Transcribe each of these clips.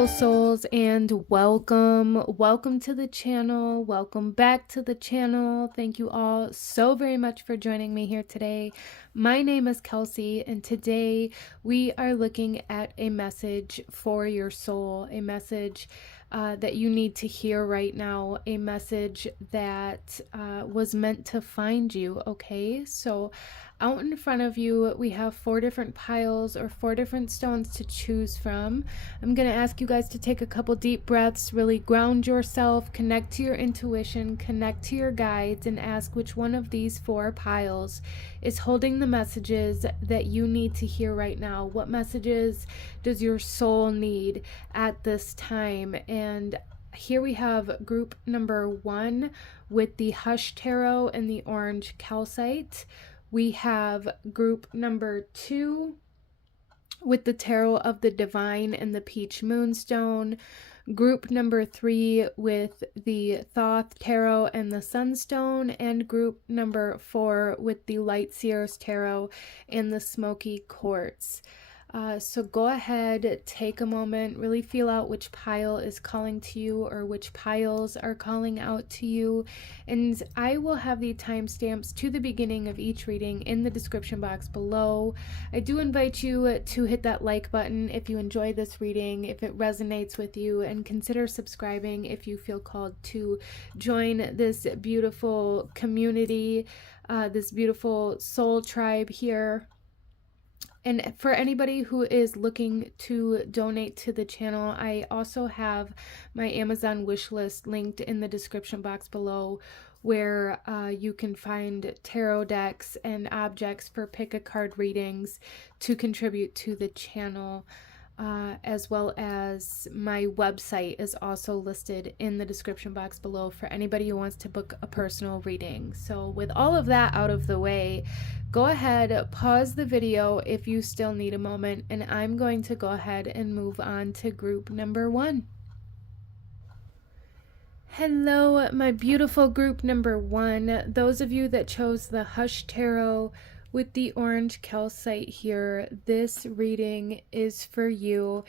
beautiful souls, and welcome to the channel. Welcome back to the channel. Thank you all so very much for joining me here today. My name is Kelsey, and today we are looking at a message for your soul, a message that you need to hear right now, a message that was meant to find you. Okay, so out in front of you, we have 4 different piles or 4 different stones to choose from. I'm going to ask you guys to take a couple deep breaths, really ground yourself, connect to your intuition, connect to your guides, and ask which one of these 4 piles is holding the messages that you need to hear right now. What messages does your soul need at this time? And here we have group number 1 with the Hush Tarot and the Orange Calcite. We have group number 2 with the Tarot of the Divine and the Peach Moonstone. Group number 3 with the Thoth Tarot and the Sunstone. And group number 4 with the Light Seers Tarot and the Smoky Quartz. So go ahead, take a moment, really feel out which pile is calling to you or which piles are calling out to you. And I will have the timestamps to the beginning of each reading in the description box below. I do invite you to hit that like button if you enjoy this reading, if it resonates with you, and consider subscribing if you feel called to join this beautiful community, this beautiful soul tribe here. And for anybody who is looking to donate to the channel, I also have my Amazon wish list linked in the description box below, where you can find tarot decks and objects for pick a card readings to contribute to the channel. As well as my website is also listed in the description box below for anybody who wants to book a personal reading. So with all of that out of the way, go ahead, pause the video if you still need a moment, and I'm going to go ahead and move on to group number 1. Hello, my beautiful group number 1. Those of you that chose the Hush Tarot with the Orange Calcite here, this reading is for you,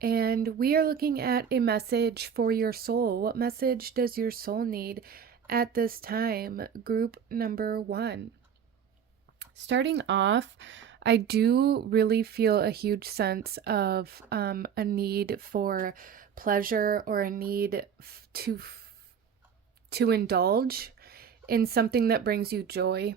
and we are looking at a message for your soul. What message does your soul need at this time? Group number 1. Starting off, I do really feel a huge sense of a need for pleasure, or a need to indulge in something that brings you joy.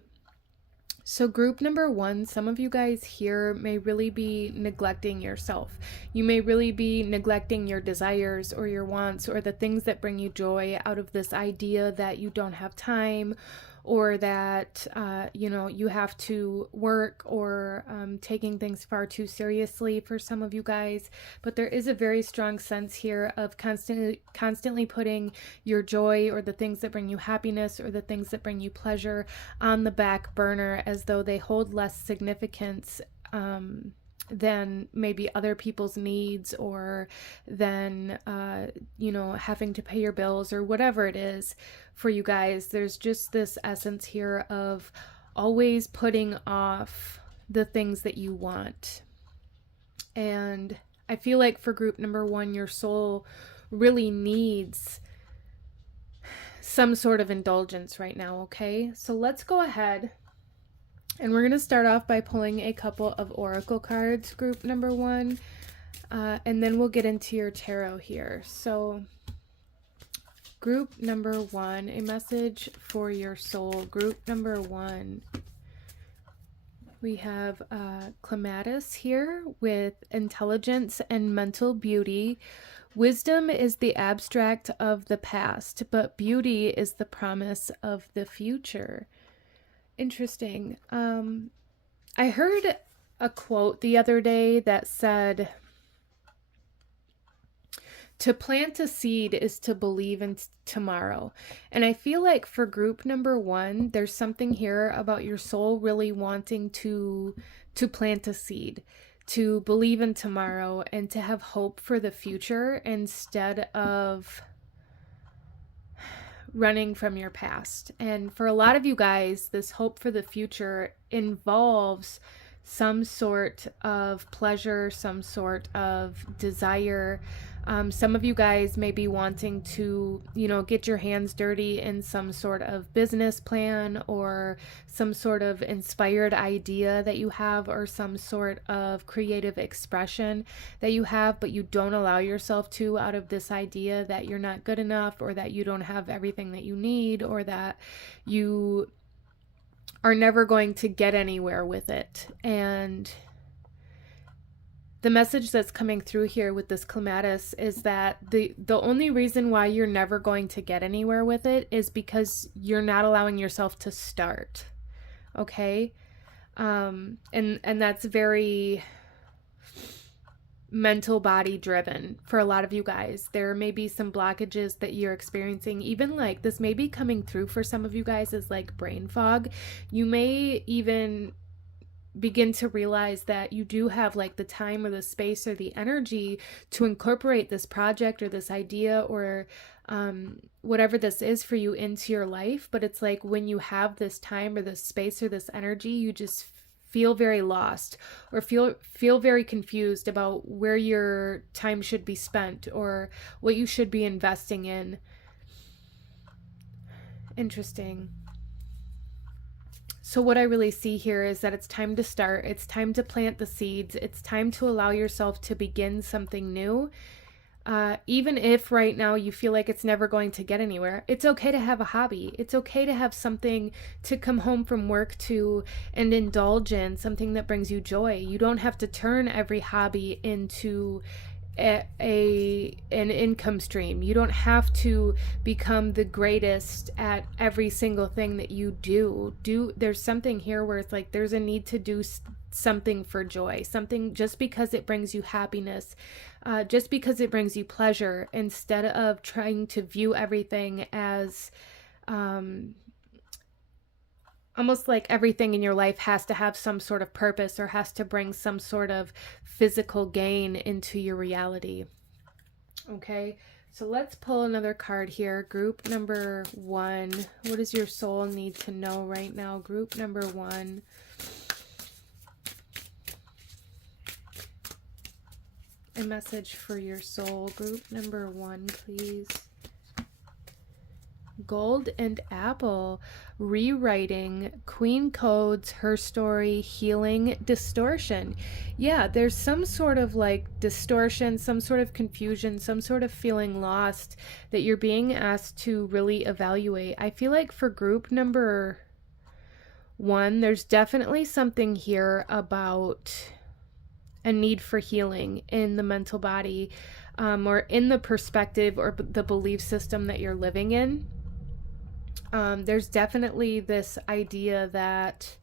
So group number 1, some of you guys here may really be neglecting yourself. You may really be neglecting your desires or your wants or the things that bring you joy out of this idea that you don't have time, or that you have to work, or taking things far too seriously for some of you guys. But there is a very strong sense here of constantly putting your joy, or the things that bring you happiness, or the things that bring you pleasure, on the back burner, as though they hold less significance than maybe other people's needs, or than having to pay your bills, or whatever it is for you guys. There's just this essence here of always putting off the things that you want. And I feel like for group number 1, your soul really needs some sort of indulgence right now. Okay, so let's go ahead, and we're going to start off by pulling a couple of oracle cards, group number 1, and then we'll get into your tarot here. So group number 1, a message for your soul. Group number 1, we have Clematis here with intelligence and mental beauty. Wisdom is the abstract of the past, but beauty is the promise of the future. Interesting. I heard a quote the other day that said, to plant a seed is to believe in tomorrow. And I feel like for group number 1, there's something here about your soul really wanting to plant a seed, to believe in tomorrow, and to have hope for the future instead of running from your past. And for a lot of you guys, this hope for the future involves some sort of pleasure, some sort of desire, Some of you guys may be wanting to, get your hands dirty in some sort of business plan or some sort of inspired idea that you have or some sort of creative expression that you have, but you don't allow yourself to out of this idea that you're not good enough or that you don't have everything that you need or that you are never going to get anywhere with it. And the message that's coming through here with this clematis is that the only reason why you're never going to get anywhere with it is because you're not allowing yourself to start. Okay? And that's very mental body driven for a lot of you guys. There may be some blockages that you're experiencing. Even like this may be coming through for some of you guys as like brain fog. You may even begin to realize that you do have like the time or the space or the energy to incorporate this project or this idea or whatever this is for you into your life. But it's like when you have this time or this space or this energy, you just feel very lost or feel very confused about where your time should be spent or what you should be investing in. Interesting. So what I really see here is that it's time to start. It's time to plant the seeds. It's time to allow yourself to begin something new. Even if right now you feel like it's never going to get anywhere, it's okay to have a hobby. It's okay to have something to come home from work to and indulge in, something that brings you joy. You don't have to turn every hobby into an income stream. You don't have to become the greatest at every single thing that you do. There's something here where it's like there's a need to do something for joy, something just because it brings you happiness, just because it brings you pleasure, instead of trying to view everything as almost like everything in your life has to have some sort of purpose or has to bring some sort of physical gain into your reality. Okay, so let's pull another card here. Group number 1. What does your soul need to know right now? Group number 1. A message for your soul. Group number 1, please. Gold and Apple. Rewriting. Queen codes. Her story. Healing. Distortion. Yeah, there's some sort of like distortion, some sort of confusion, some sort of feeling lost that you're being asked to really evaluate. I feel like for group number 1, there's definitely something here about a need for healing in the mental body, or in the perspective or the belief system that you're living in. There's definitely this idea that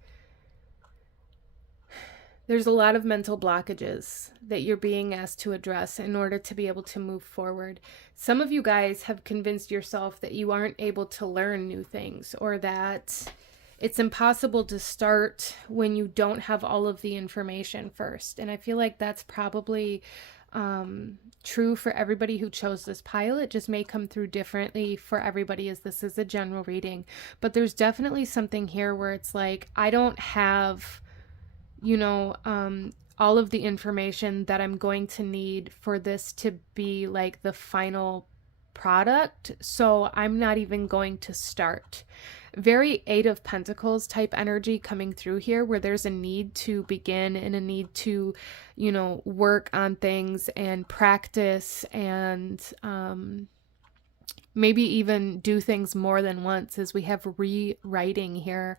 there's a lot of mental blockages that you're being asked to address in order to be able to move forward. Some of you guys have convinced yourself that you aren't able to learn new things, or that it's impossible to start when you don't have all of the information first. And I feel like that's probably true for everybody who chose this pile. It just may come through differently for everybody, as this is a general reading. But there's definitely something here where it's like, I don't have, all of the information that I'm going to need for this to be like the final product, so I'm not even going to start. Very 8 of Pentacles type energy coming through here, where there's a need to begin and a need to, work on things and practice and maybe even do things more than once, as we have rewriting here.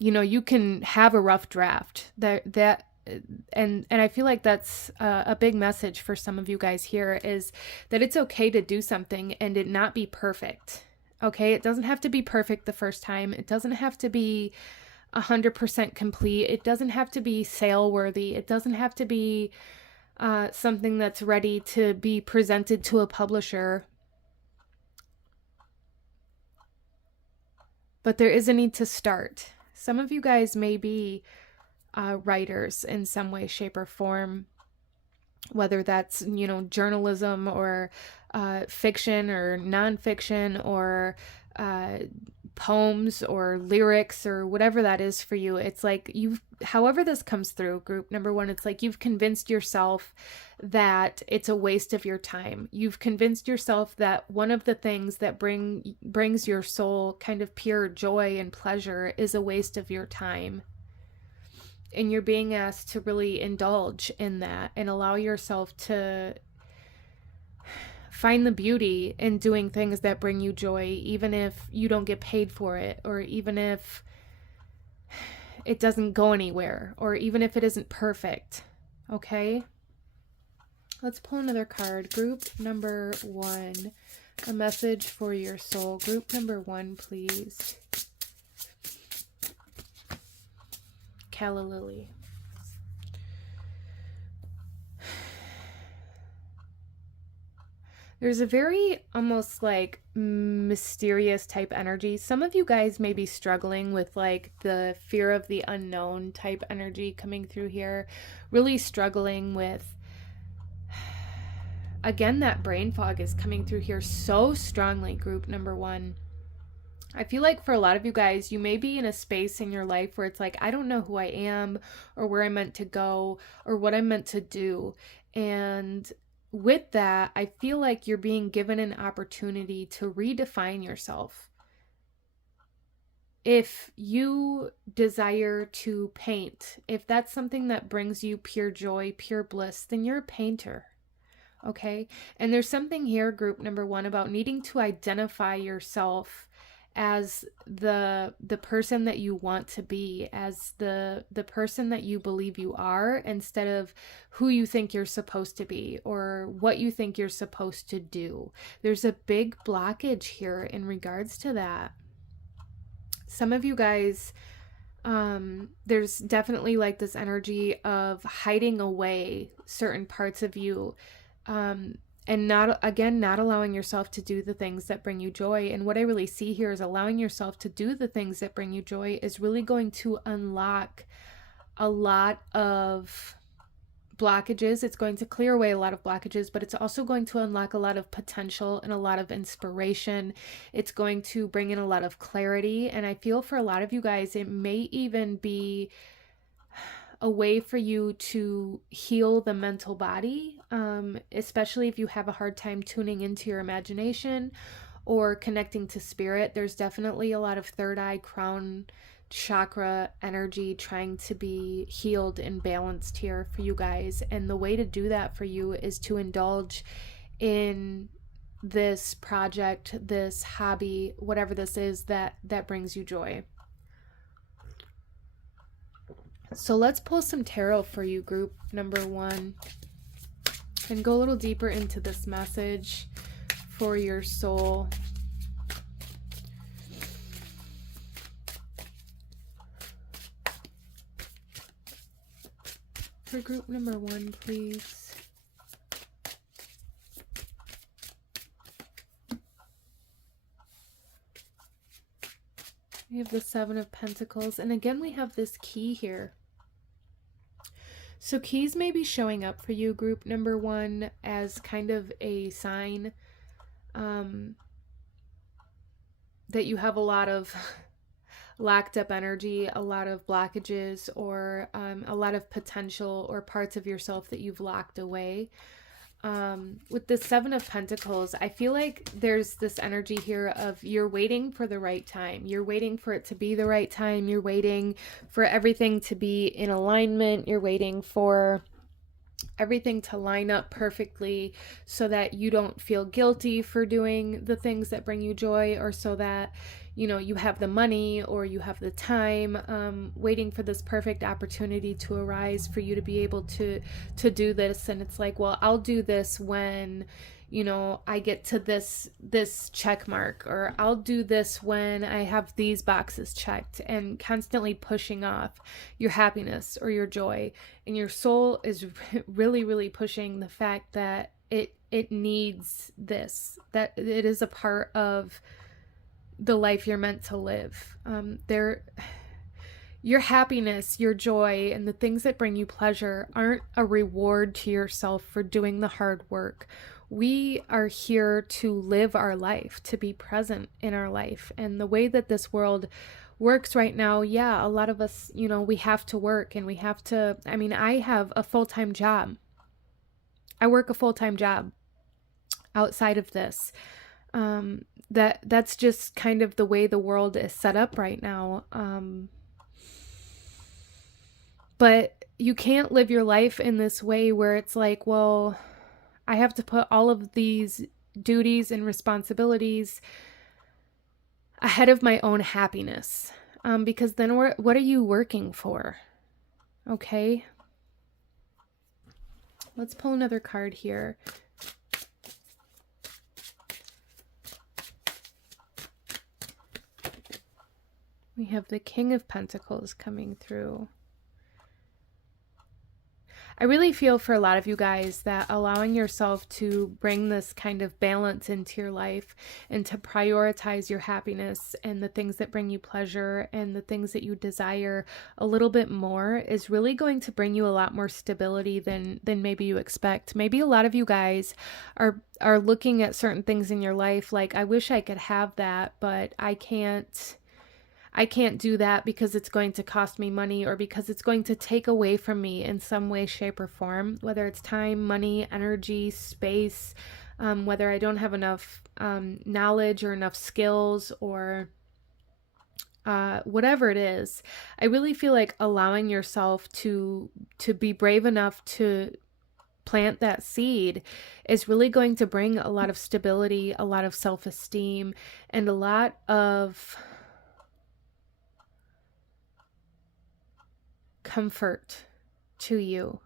You can have a rough draft and I feel like that's a big message for some of you guys here, is that it's okay to do something and it not be perfect. Okay, it doesn't have to be perfect the first time. It doesn't have to be 100% complete. It doesn't have to be sale worthy. It doesn't have to be something that's ready to be presented to a publisher. But there is a need to start. Some of you guys may be writers in some way, shape, or form, whether that's, journalism or fiction or nonfiction or poems or lyrics or whatever that is for you. It's like however this comes through, group number one, it's like you've convinced yourself that it's a waste of your time. You've convinced yourself that one of the things that brings your soul kind of pure joy and pleasure is a waste of your time. And you're being asked to really indulge in that and allow yourself to find the beauty in doing things that bring you joy, even if you don't get paid for it, or even if it doesn't go anywhere, or even if it isn't perfect. Okay? Let's pull another card. Group number one, a message for your soul. Group number one, please. Calla Lily. There's a very almost like mysterious type energy. Some of you guys may be struggling with like the fear of the unknown type energy coming through here. Really struggling with, again, that brain fog is coming through here so strongly, group number one. I feel like for a lot of you guys, you may be in a space in your life where it's like, I don't know who I am or where I'm meant to go or what I'm meant to do. And with that, I feel like you're being given an opportunity to redefine yourself. If you desire to paint, if that's something that brings you pure joy, pure bliss, then you're a painter. Okay? And there's something here, group number one, about needing to identify yourself as the person that you want to be, as the person that you believe you are, instead of who you think you're supposed to be or what you think you're supposed to do. There's a big blockage here in regards to that. Some of you guys, there's definitely like this energy of hiding away certain parts of you, and not allowing yourself to do the things that bring you joy. And what I really see here is allowing yourself to do the things that bring you joy is really going to unlock a lot of blockages. It's going to clear away a lot of blockages, but it's also going to unlock a lot of potential and a lot of inspiration. It's going to bring in a lot of clarity. And I feel for a lot of you guys, it may even be a way for you to heal the mental body, especially if you have a hard time tuning into your imagination or connecting to spirit. There's definitely a lot of third eye, crown chakra energy trying to be healed and balanced here for you guys. And the way to do that for you is to indulge in this project, this hobby, whatever this is that brings you joy. So let's pull some tarot for you, group number one, and go a little deeper into this message for your soul. For group number one, please. We have the Seven of Pentacles, and again we have this key here. So keys may be showing up for you, group number one, as kind of a sign that you have a lot of locked up energy, a lot of blockages, or a lot of potential or parts of yourself that you've locked away. With the Seven of Pentacles, I feel like there's this energy here of you're waiting for the right time. You're waiting for it to be the right time. You're waiting for everything to be in alignment. You're waiting for everything to line up perfectly so that you don't feel guilty for doing the things that bring you joy, or so that, you know, you have the money or you have the time, waiting for this perfect opportunity to arise for you to be able to do this. And it's like, well, I'll do this when, you know, I get to this check mark, or I'll do this when I have these boxes checked, and constantly pushing off your happiness or your joy. And your soul is really, really pushing the fact that it needs this, that it is a part of the life you're meant to live. Your happiness, your joy, and the things that bring you pleasure aren't a reward to yourself for doing the hard work. we are here to live our life, to be present in our life. And the way that this world works right now, yeah, a lot of us, we have to work and we have to, I have a full-time job. I work a full-time job outside of this. That's just kind of the way the world is set up right now. But you can't live your life in this way where it's like, well, I have to put all of these duties and responsibilities ahead of my own happiness. Because then what are you working for? Okay. Let's pull another card here. We have the King of Pentacles coming through. I really feel for a lot of you guys that allowing yourself to bring this kind of balance into your life and to prioritize your happiness and the things that bring you pleasure and the things that you desire a little bit more is really going to bring you a lot more stability than maybe you expect. Maybe a lot of you guys are looking at certain things in your life like, I wish I could have that, but I can't do that because it's going to cost me money or because it's going to take away from me in some way, shape, or form, whether it's time, money, energy, space, whether I don't have enough knowledge or enough skills or whatever it is. I really feel like allowing yourself to be brave enough to plant that seed is really going to bring a lot of stability, a lot of self-esteem, and a lot of comfort to you.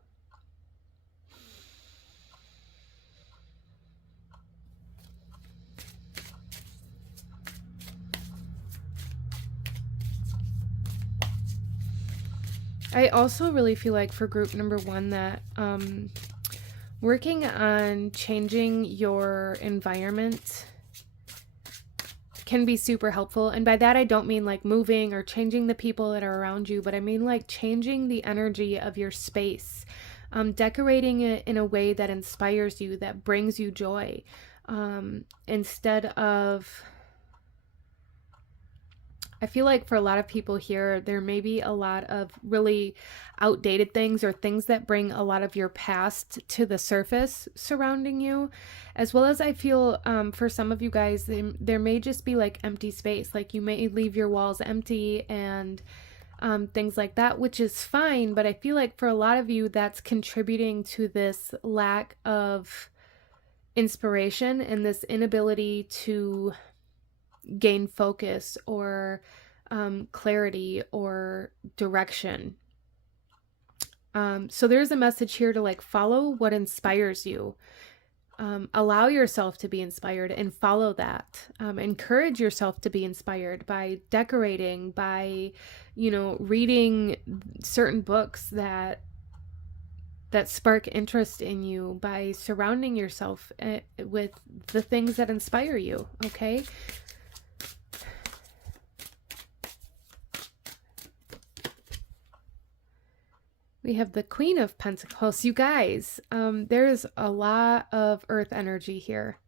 I also really feel like for group number 1 that working on changing your environment can be super helpful. And by that, I don't mean like moving or changing the people that are around you, but I mean like changing the energy of your space, decorating it in a way that inspires you, that brings you joy, instead of, I feel like for a lot of people here, there may be a lot of really outdated things or things that bring a lot of your past to the surface surrounding you, as well as I feel for some of you guys, there may just be like empty space. Like you may leave your walls empty and things like that, which is fine. But I feel like for a lot of you, that's contributing to this lack of inspiration and this inability to gain focus or clarity or direction. So there's a message here to like follow what inspires you. Allow yourself to be inspired and follow that. Encourage yourself to be inspired by decorating, by, reading certain books that spark interest in you, by surrounding yourself with the things that inspire you. Okay. We have the Queen of Pentacles. You guys, there's a lot of earth energy here.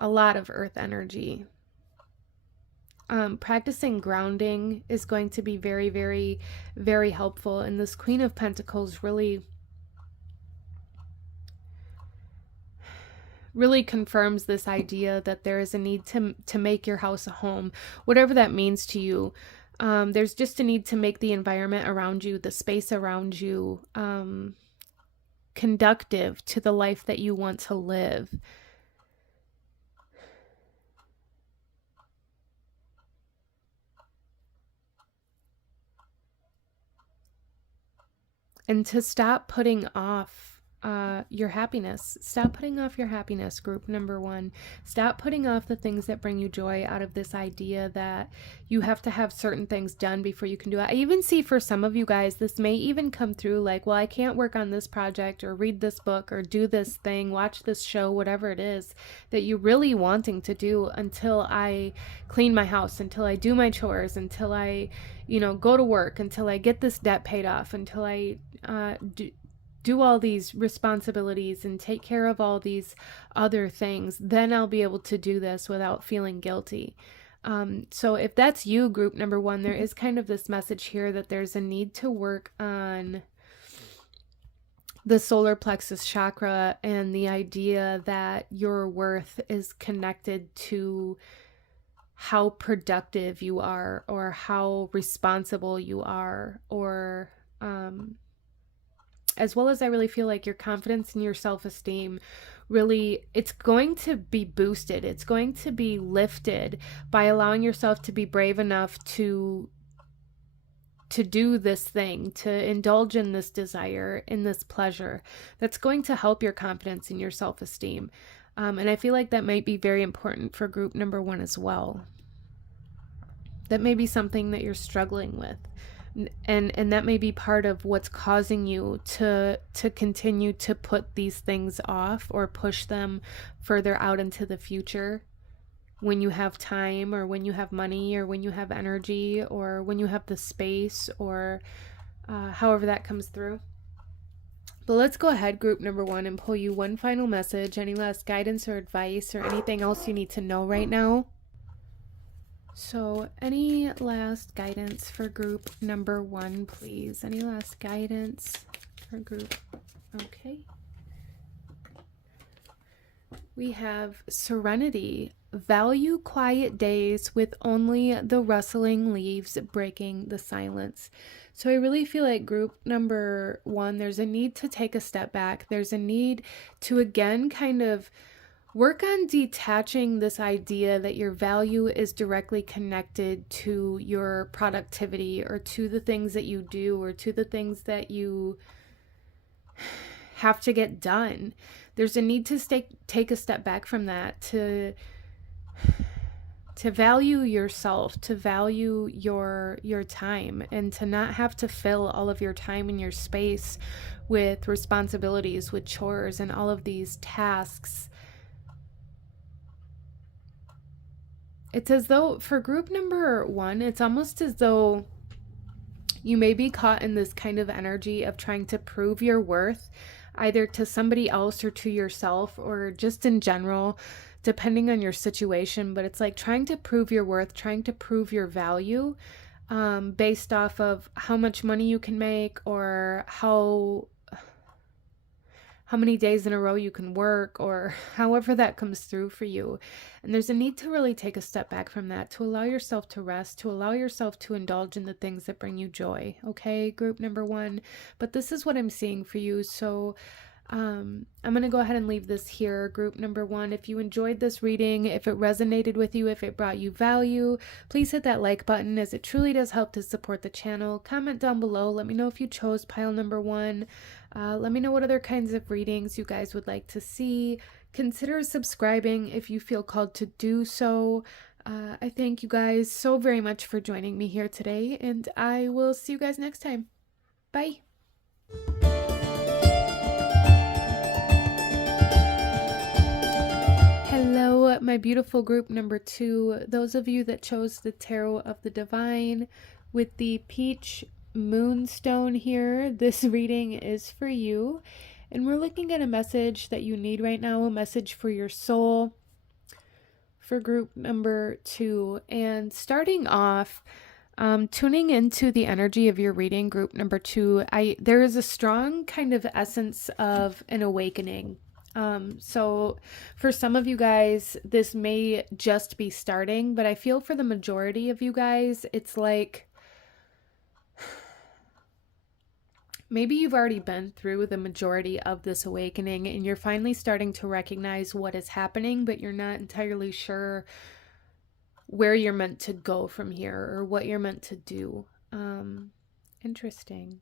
A lot of earth energy. Practicing grounding is going to be very, very, very helpful. And this Queen of Pentacles really confirms this idea that there is a need to make your house a home, whatever that means to you. There's just a need to make the environment around you, the space around you, conductive to the life that you want to live. And to stop putting off your happiness. Stop putting off your happiness, group number 1. Stop putting off the things that bring you joy out of this idea that you have to have certain things done before you can do it. I even see for some of you guys, this may even come through like, well, I can't work on this project or read this book or do this thing, watch this show, whatever it is that you're really wanting to do until I clean my house, until I do my chores, until I, go to work, until I get this debt paid off, until I do all these responsibilities and take care of all these other things, then I'll be able to do this without feeling guilty. So if that's you, group number one, there is kind of this message here that there's a need to work on the solar plexus chakra and the idea that your worth is connected to how productive you are or how responsible you are, or as well as I really feel like your confidence and your self-esteem really, it's going to be boosted. It's going to be lifted by allowing yourself to be brave enough to do this thing, to indulge in this desire, in this pleasure. That's going to help your confidence and your self-esteem. And I feel like that might be very important for group number one as well. That may be something that you're struggling with. And that may be part of what's causing you to continue to put these things off or push them further out into the future when you have time, or when you have money, or when you have energy, or when you have the space, or however that comes through. But let's go ahead, group number one, and pull you one final message. Any last guidance or advice or anything else you need to know right now? So any last guidance for group number one, please? Any last guidance for group? Okay. We have serenity. Value quiet days with only the rustling leaves breaking the silence. So I really feel like group number one, there's a need to take a step back. There's a need to, again, kind of work on detaching this idea that your value is directly connected to your productivity, or to the things that you do, or to the things that you have to get done. There's a need to take a step back from that, to value yourself, to value your time, and to not have to fill all of your time and your space with responsibilities, with chores, and all of these tasks. It's as though for group number one, it's almost as though you may be caught in this kind of energy of trying to prove your worth, either to somebody else or to yourself, or just in general, depending on your situation. But it's like trying to prove your worth, trying to prove your value based off of how much money you can make, or how many days in a row you can work, or however that comes through for you. And there's a need to really take a step back from that, to allow yourself to rest, to allow yourself to indulge in the things that bring you joy. Okay, group number one. But this is what I'm seeing for you. So I'm going to go ahead and leave this here, group number one. If you enjoyed this reading, if it resonated with you, if it brought you value, please hit that like button, as it truly does help to support the channel. Comment down below. Let me know if you chose pile number one. Let me know what other kinds of readings you guys would like to see. Consider subscribing if you feel called to do so. I thank you guys so very much for joining me here today, and I will see you guys next time. Bye. Hello, my beautiful group number two. Those of you that chose the Tarot of the Divine with the peach moonstone here, this reading is for you. And we're looking at a message that you need right now, a message for your soul, for group number two. And starting off, tuning into the energy of your reading, group number two, there is a strong kind of essence of an awakening. So for some of you guys, this may just be starting, but I feel for the majority of you guys, it's like maybe you've already been through the majority of this awakening and you're finally starting to recognize what is happening, but you're not entirely sure where you're meant to go from here or what you're meant to do. Interesting.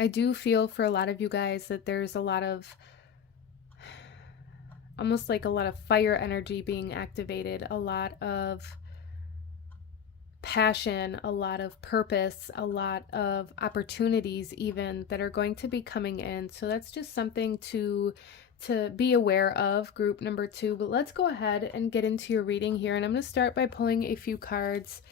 I do feel for a lot of you guys that there's a lot of, almost like a lot of fire energy being activated, a lot of passion, a lot of purpose, a lot of opportunities even that are going to be coming in. So that's just something to be aware of, group number two. But let's go ahead and get into your reading here. And I'm going to start by pulling a few cards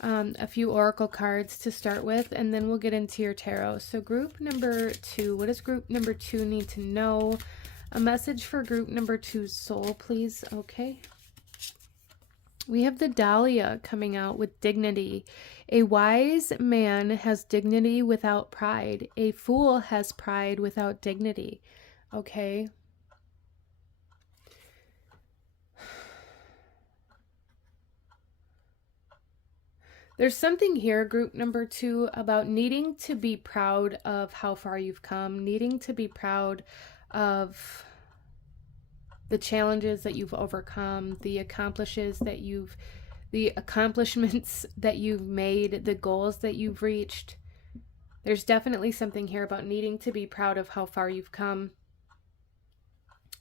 a few oracle cards to start with, and then we'll get into your tarot. So group number 2, what does group number 2 need to know? A message for group number 2's soul, please. Okay. We have the Dahlia coming out with dignity. A wise man has dignity without pride. A fool has pride without dignity. Okay. There's something here, group number 2, about needing to be proud of how far you've come, needing to be proud of the challenges that you've overcome, the accomplishments that you've made, the goals that you've reached. There's definitely something here about needing to be proud of how far you've come.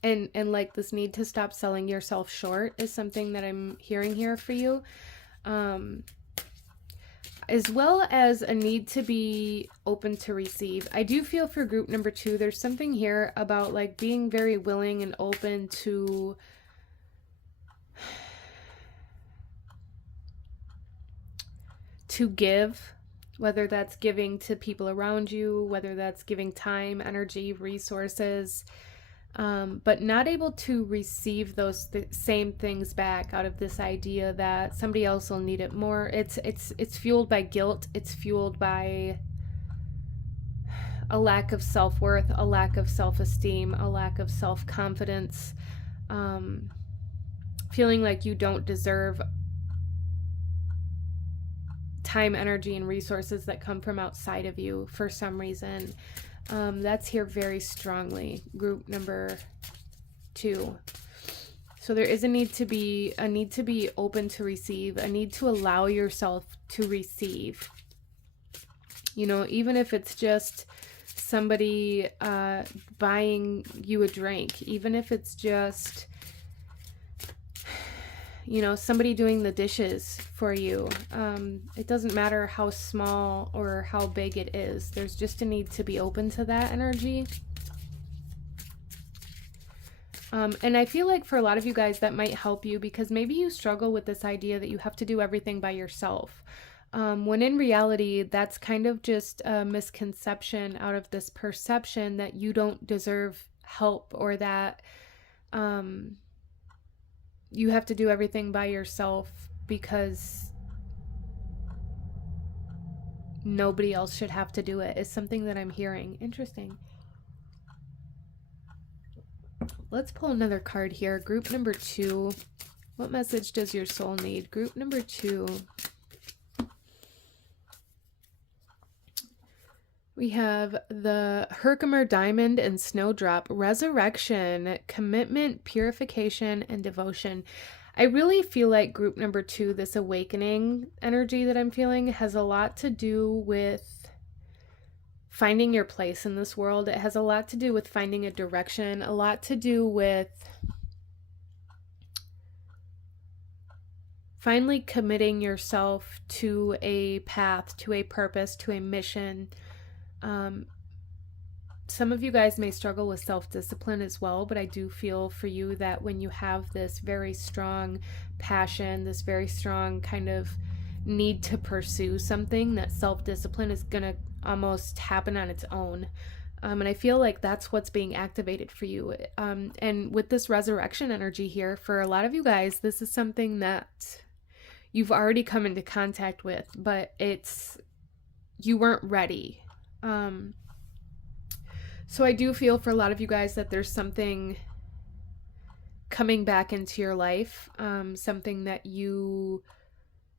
And like this need to stop selling yourself short is something that I'm hearing here for you. As well as a need to be open to receive. I do feel for group number 2, there's something here about like being very willing and open to give, whether that's giving to people around you, whether that's giving time, energy, resources, but not able to receive those same things back out of this idea that somebody else will need it more. It's fueled by guilt. It's fueled by a lack of self-worth, a lack of self-esteem, a lack of self-confidence, feeling like you don't deserve time, energy, and resources that come from outside of you for some reason. That's here very strongly, group number 2. So there is a need to be open to receive, a need to allow yourself to receive. You know, even if it's just somebody buying you a drink, even if it's just, you know, somebody doing the dishes for you. It doesn't matter how small or how big it is. There's just a need to be open to that energy. And I feel like for a lot of you guys that might help you, because maybe you struggle with this idea that you have to do everything by yourself. When in reality, that's kind of just a misconception out of this perception that you don't deserve help, or that you have to do everything by yourself because nobody else should have to do it, is something that I'm hearing. Interesting. Let's pull another card here. Group number 2. What message does your soul need? Group number 2. We have the Herkimer Diamond and Snowdrop. Resurrection, commitment, purification, and devotion. I really feel like group number 2, this awakening energy that I'm feeling, has a lot to do with finding your place in this world. It has a lot to do with finding a direction, a lot to do with finally committing yourself to a path, to a purpose, to a mission. Some of you guys may struggle with self-discipline as well, but I do feel for you that when you have this very strong passion, this very strong kind of need to pursue something, that self-discipline is going to almost happen on its own. And I feel like that's what's being activated for you. And with this resurrection energy here, for a lot of you guys, this is something that you've already come into contact with, but you weren't ready. So I do feel for a lot of you guys that there's something coming back into your life, something that you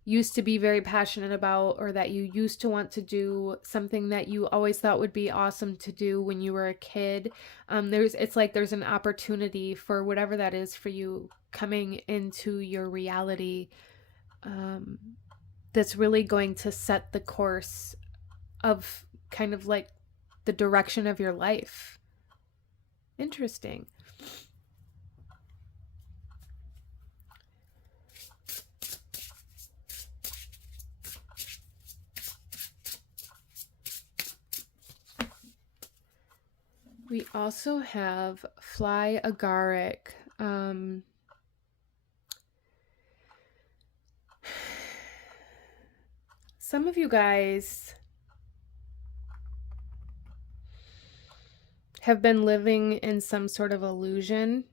used to be very passionate about, or that you used to want to do, something that you always thought would be awesome to do when you were a kid. It's like there's an opportunity for whatever that is for you coming into your reality, that's really going to set the course of kind of like the direction of your life. Interesting. We also have fly agaric. Some of you guys have been living in some sort of illusion,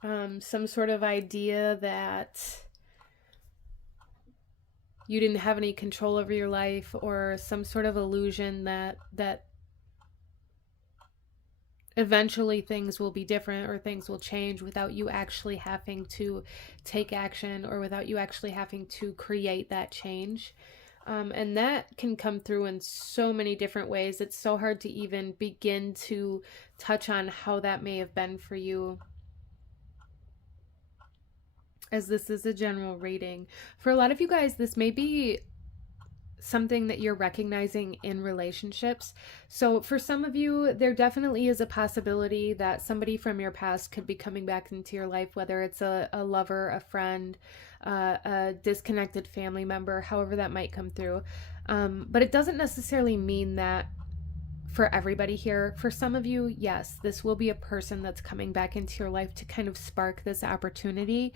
some sort of idea that you didn't have any control over your life, or some sort of illusion that eventually things will be different or things will change without you actually having to take action, or without you actually having to create that change. And that can come through in so many different ways. It's so hard to even begin to touch on how that may have been for you, as this is a general reading. For a lot of you guys, this may be something that you're recognizing in relationships. So for some of you, there definitely is a possibility that somebody from your past could be coming back into your life, whether it's a lover, a friend, a disconnected family member, however that might come through. But it doesn't necessarily mean that for everybody here. For some of you, yes, this will be a person that's coming back into your life to kind of spark this opportunity.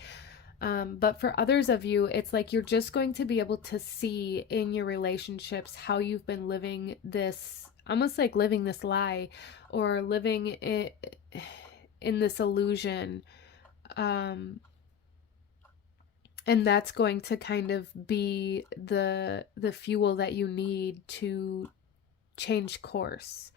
But for others of you, it's like you're just going to be able to see in your relationships how you've been living this, almost like living this lie, or living in this illusion. And that's going to kind of be the fuel that you need to change course.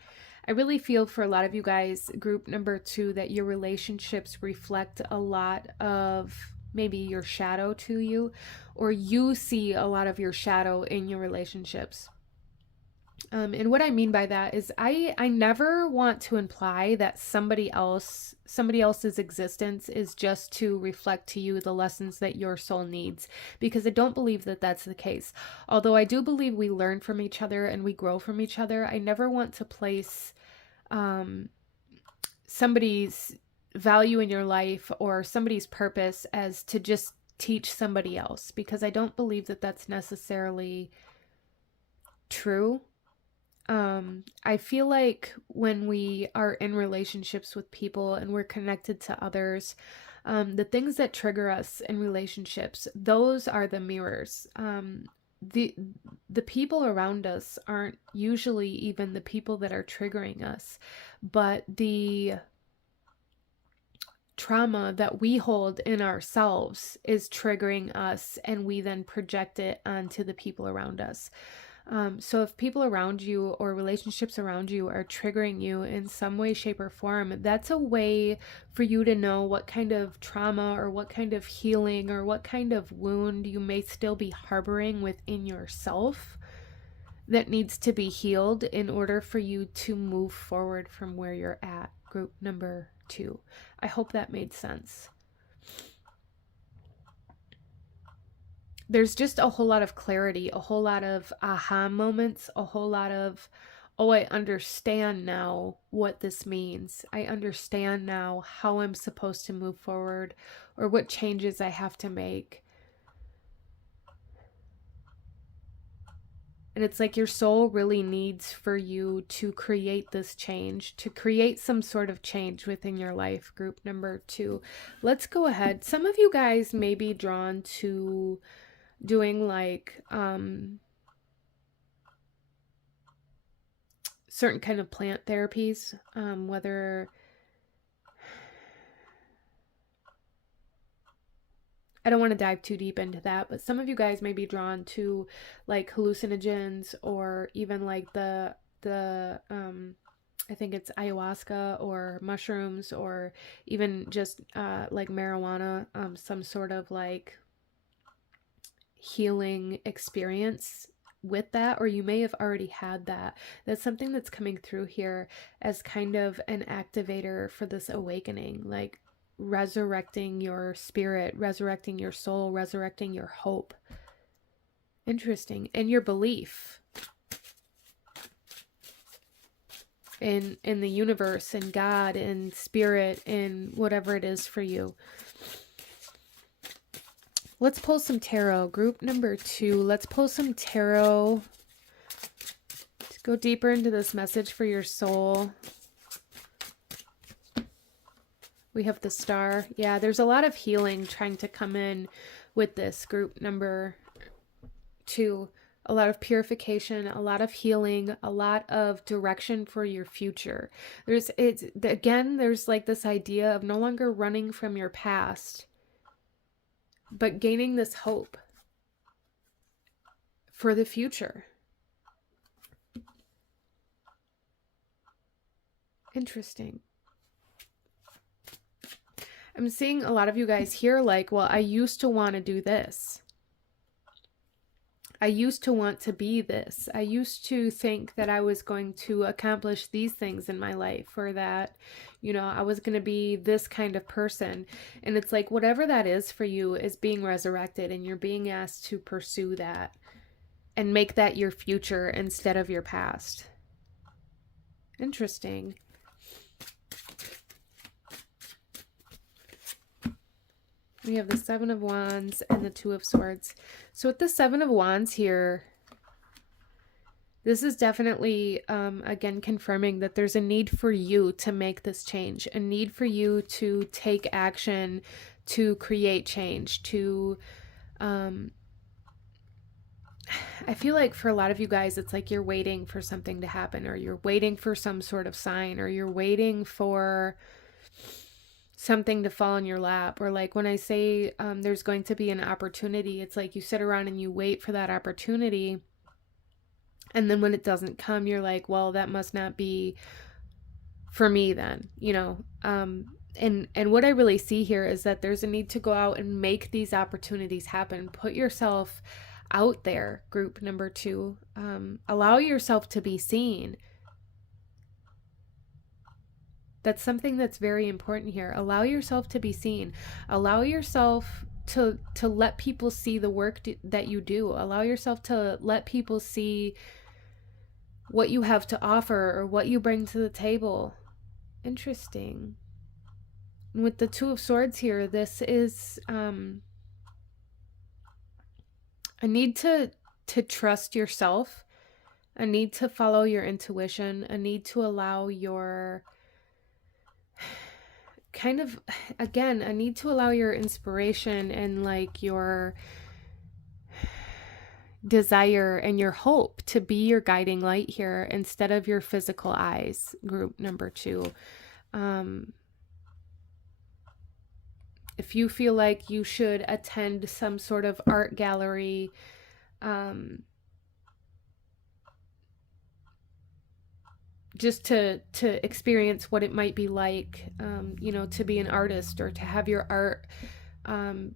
I really feel for a lot of you guys, group number 2, that your relationships reflect a lot of maybe your shadow to you, or you see a lot of your shadow in your relationships. And what I mean by that is I never want to imply that somebody else's existence is just to reflect to you the lessons that your soul needs, because I don't believe that that's the case. Although I do believe we learn from each other and we grow from each other, I never want to place somebody's value in your life or somebody's purpose as to just teach somebody else, because I don't believe that that's necessarily true. I feel like when we are in relationships with people and we're connected to others, the things that trigger us in relationships, those are the mirrors. The people around us aren't usually even the people that are triggering us, but the trauma that we hold in ourselves is triggering us, and we then project it onto the people around us. So if people around you or relationships around you are triggering you in some way, shape, or form, that's a way for you to know what kind of trauma or what kind of healing or what kind of wound you may still be harboring within yourself that needs to be healed in order for you to move forward from where you're at. Group number 2. I hope that made sense. There's just a whole lot of clarity, a whole lot of aha moments, a whole lot of, oh, I understand now what this means. I understand now how I'm supposed to move forward, or what changes I have to make. And it's like your soul really needs for you to create this change, to create some sort of change within your life. Group number 2. Let's go ahead. Some of you guys may be drawn to doing like certain kind of plant therapies, whether, I don't want to dive too deep into that, but some of you guys may be drawn to like hallucinogens, or even like the I think it's ayahuasca or mushrooms, or even just like marijuana, some sort of like healing experience with that, or you may have already had that. That's something that's coming through here as kind of an activator for this awakening, like resurrecting your spirit, resurrecting your soul, resurrecting your hope. Interesting. And your belief in the universe, in God, in spirit, in whatever it is for you. Let's pull some tarot. Group number 2. Let's pull some tarot to go deeper into this message for your soul. We have the Star. Yeah, there's a lot of healing trying to come in with this, group number Two, a lot of purification, a lot of healing, a lot of direction for your future. There's like this idea of no longer running from your past, but gaining this hope for the future. Interesting. I'm seeing a lot of you guys here like, well, I used to want to do this. I used to want to be this. I used to think that I was going to accomplish these things in my life, or that, you know, I was going to be this kind of person. And it's like, whatever that is for you is being resurrected, and you're being asked to pursue that and make that your future instead of your past. Interesting. We have the Seven of Wands and the Two of Swords. So with the Seven of Wands here, this is definitely, again, confirming that there's a need for you to make this change, a need for you to take action, to create change, to, I feel like for a lot of you guys, it's like you're waiting for something to happen, or you're waiting for some sort of sign, or you're waiting for something to fall in your lap. Or like when I say there's going to be an opportunity, it's like you sit around and you wait for that opportunity, and then when it doesn't come, you're like, well, that must not be for me then, you know. And what I really see here is that there's a need to go out and make these opportunities happen. Put yourself out there, group number 2. Allow yourself to be seen. That's something that's very important here. Allow yourself to be seen. Allow yourself to let people see the work that you do. Allow yourself to let people see what you have to offer or what you bring to the table. Interesting. And with the Two of Swords here, this is a need to trust yourself, a need to follow your intuition, a need to allow your kind of, again, a need to allow your inspiration and like your desire and your hope to be your guiding light here instead of your physical eyes, group number 2. If you feel like you should attend some sort of art gallery, just to experience what it might be like, you know, to be an artist or to have your art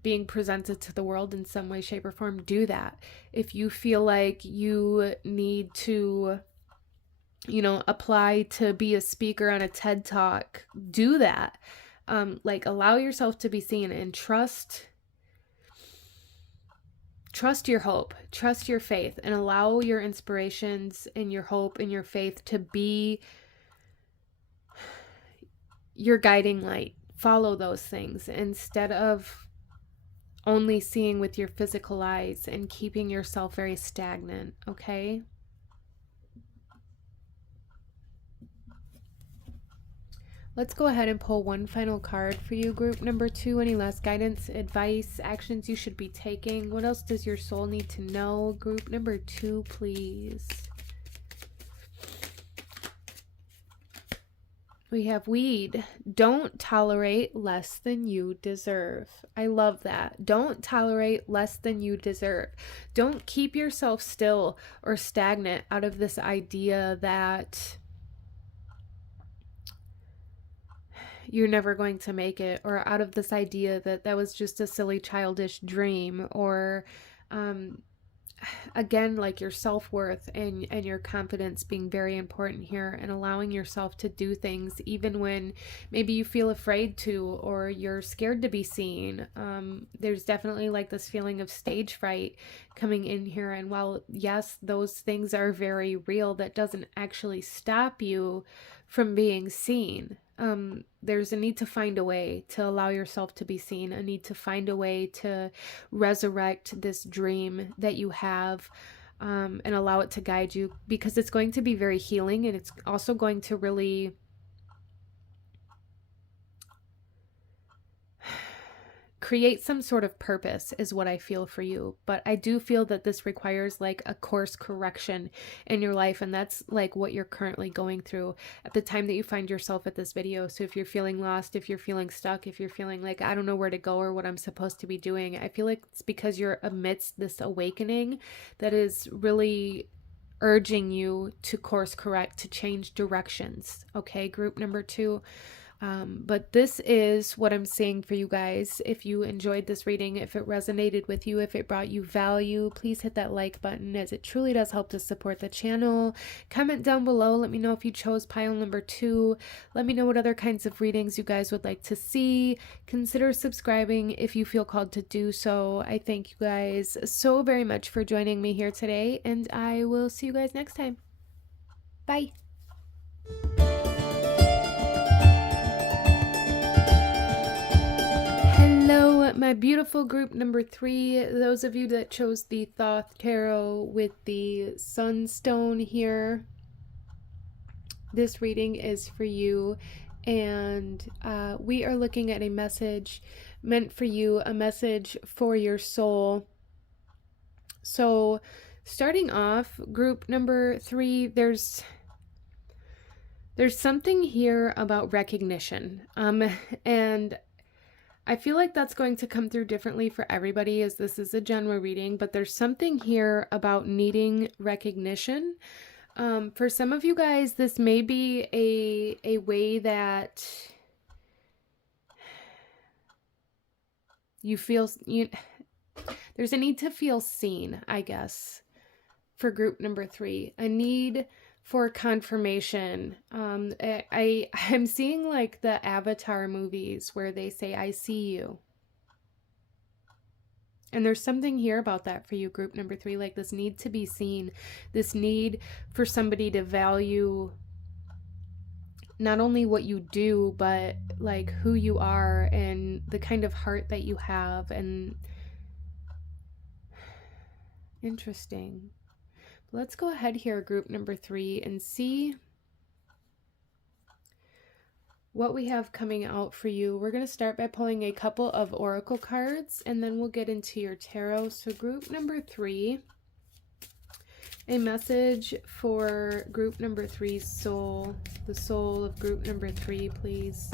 being presented to the world in some way, shape, or form, do that. If you feel like you need to, you know, apply to be a speaker on a TED Talk, do that. Like, allow yourself to be seen and trust your hope, trust your faith, and allow your inspirations and your hope and your faith to be your guiding light. Follow those things instead of only seeing with your physical eyes and keeping yourself very stagnant, okay? Let's go ahead and pull one final card for you, group number 2. Any last guidance, advice, actions you should be taking? What else does your soul need to know? Group number 2, please. We have weed. Don't tolerate less than you deserve. I love that. Don't tolerate less than you deserve. Don't keep yourself still or stagnant out of this idea that you're never going to make it, or out of this idea that that was just a silly childish dream, or again, like your self-worth and your confidence being very important here, and allowing yourself to do things even when maybe you feel afraid to, or you're scared to be seen. There's definitely like this feeling of stage fright coming in here, and while yes, those things are very real, that doesn't actually stop you from being seen. There's a need to find a way to allow yourself to be seen, a need to find a way to resurrect this dream that you have, and allow it to guide you, because it's going to be very healing, and it's also going to really create some sort of purpose is what I feel for you. But I do feel that this requires like a course correction in your life. And that's like what you're currently going through at the time that you find yourself at this video. So if you're feeling lost, if you're feeling stuck, if you're feeling like, I don't know where to go or what I'm supposed to be doing, I feel like it's because you're amidst this awakening that is really urging you to course correct, to change directions. Okay, group number 2. But this is what I'm saying for you guys. If you enjoyed this reading, if it resonated with you, if it brought you value, please hit that like button, as it truly does help to support the channel. Comment down below. Let me know if you chose pile number 2. Let me know what other kinds of readings you guys would like to see. Consider subscribing if you feel called to do so. I thank you guys so very much for joining me here today, and I will see you guys next time. Bye. Hello, my beautiful group number 3. Those of you that chose the Thoth Tarot with the Sunstone here, this reading is for you. And we are looking at a message meant for you, a message for your soul. So starting off, group number 3, there's something here about recognition. And I feel like that's going to come through differently for everybody, as this is a general reading, but there's something here about needing recognition. For some of you guys, this may be a way that you feel, there's a need to feel seen, I guess, for group number 3, a need for confirmation. I'm seeing like the Avatar movies where they say, I see you. And there's something here about that for you, group number 3, like this need to be seen, this need for somebody to value not only what you do, but like who you are and the kind of heart that you have. And interesting. Let's go ahead here, group number 3, and see what we have coming out for you. We're going to start by pulling a couple of oracle cards, and then we'll get into your tarot. So group number 3, a message for group number 3's soul, the soul of group number 3, please.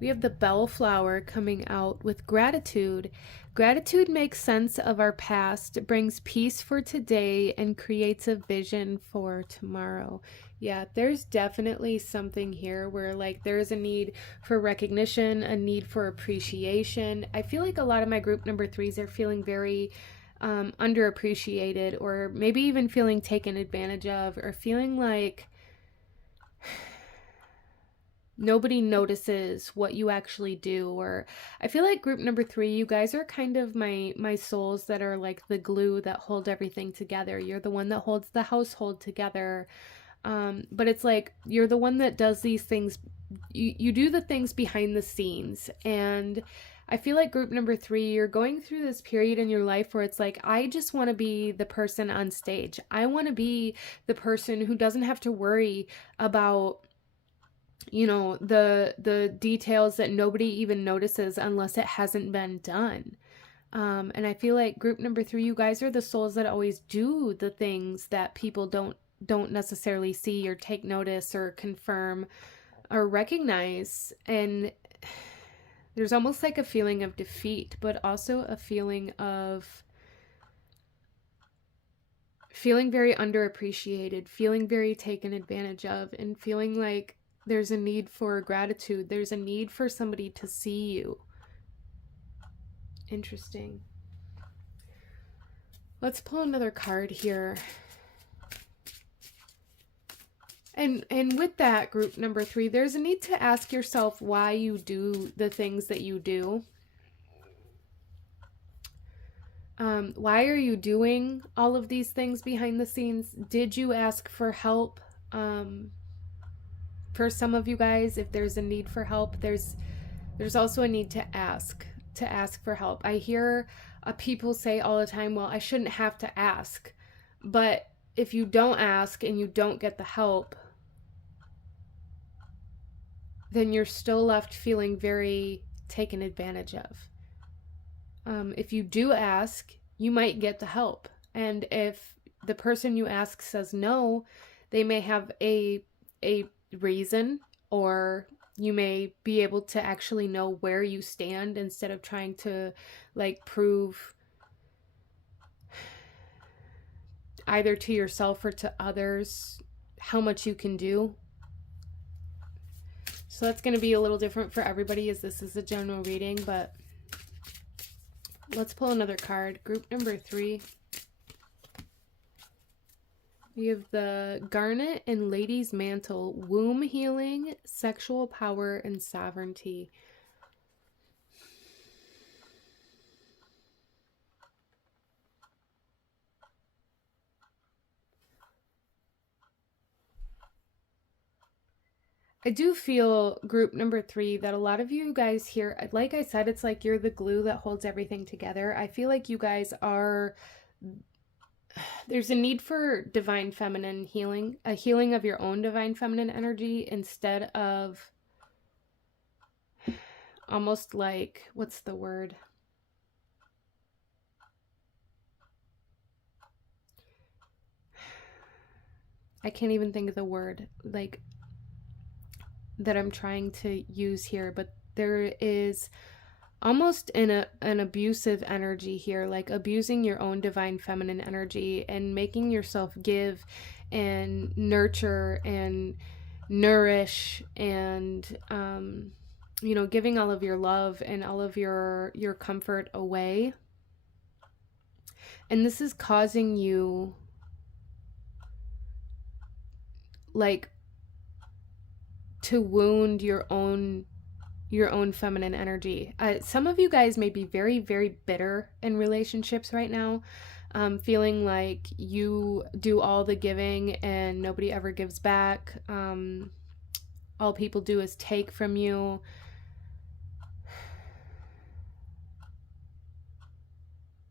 We have the bellflower coming out with gratitude. Gratitude makes sense of our past, brings peace for today, and creates a vision for tomorrow. Yeah, there's definitely something here where like there's a need for recognition, a need for appreciation. I feel like a lot of my group number 3s are feeling very underappreciated, or maybe even feeling taken advantage of, or feeling like nobody notices what you actually do. Or I feel like group number 3, you guys are kind of my souls that are like the glue that hold everything together. You're the one that holds the household together. But it's like you're the one that does these things. You do the things behind the scenes. And I feel like group number 3, you're going through this period in your life where it's like, I just want to be the person on stage. I want to be the person who doesn't have to worry about, you know, the details that nobody even notices unless it hasn't been done. And I feel like group number 3, you guys are the souls that always do the things that people don't necessarily see or take notice or confirm or recognize. And there's almost like a feeling of defeat, but also a feeling of feeling very underappreciated, feeling very taken advantage of, and feeling like there's a need for gratitude. There's a need for somebody to see you. Interesting. Let's pull another card here. And with that, group number 3, there's a need to ask yourself why you do the things that you do. Why are you doing all of these things behind the scenes? Did you ask for help? For some of you guys, if there's a need for help, there's also a need to ask for help. I hear people say all the time, well, I shouldn't have to ask. But if you don't ask and you don't get the help, then you're still left feeling very taken advantage of. If you do ask, you might get the help. And if the person you ask says no, they may have a reason, or you may be able to actually know where you stand instead of trying to like prove either to yourself or to others how much you can do. So that's going to be a little different for everybody, as this is a general reading, but let's pull another card. Group number 3. We have the Garnet and Lady's Mantle, womb healing, sexual power, and sovereignty. I do feel, group number 3, that a lot of you guys here, like I said, it's like you're the glue that holds everything together. I feel like you guys are, there's a need for divine feminine healing, a healing of your own divine feminine energy, instead of almost like, what's the word? I can't even think of the word, like, that I'm trying to use here, but there is almost an abusive energy here, like abusing your own divine feminine energy and making yourself give and nurture and nourish and you know, giving all of your love and all of your comfort away. And this is causing you like to wound your own feminine energy. Some of you guys may be very, very bitter in relationships right now, feeling like you do all the giving and nobody ever gives back. All people do is take from you.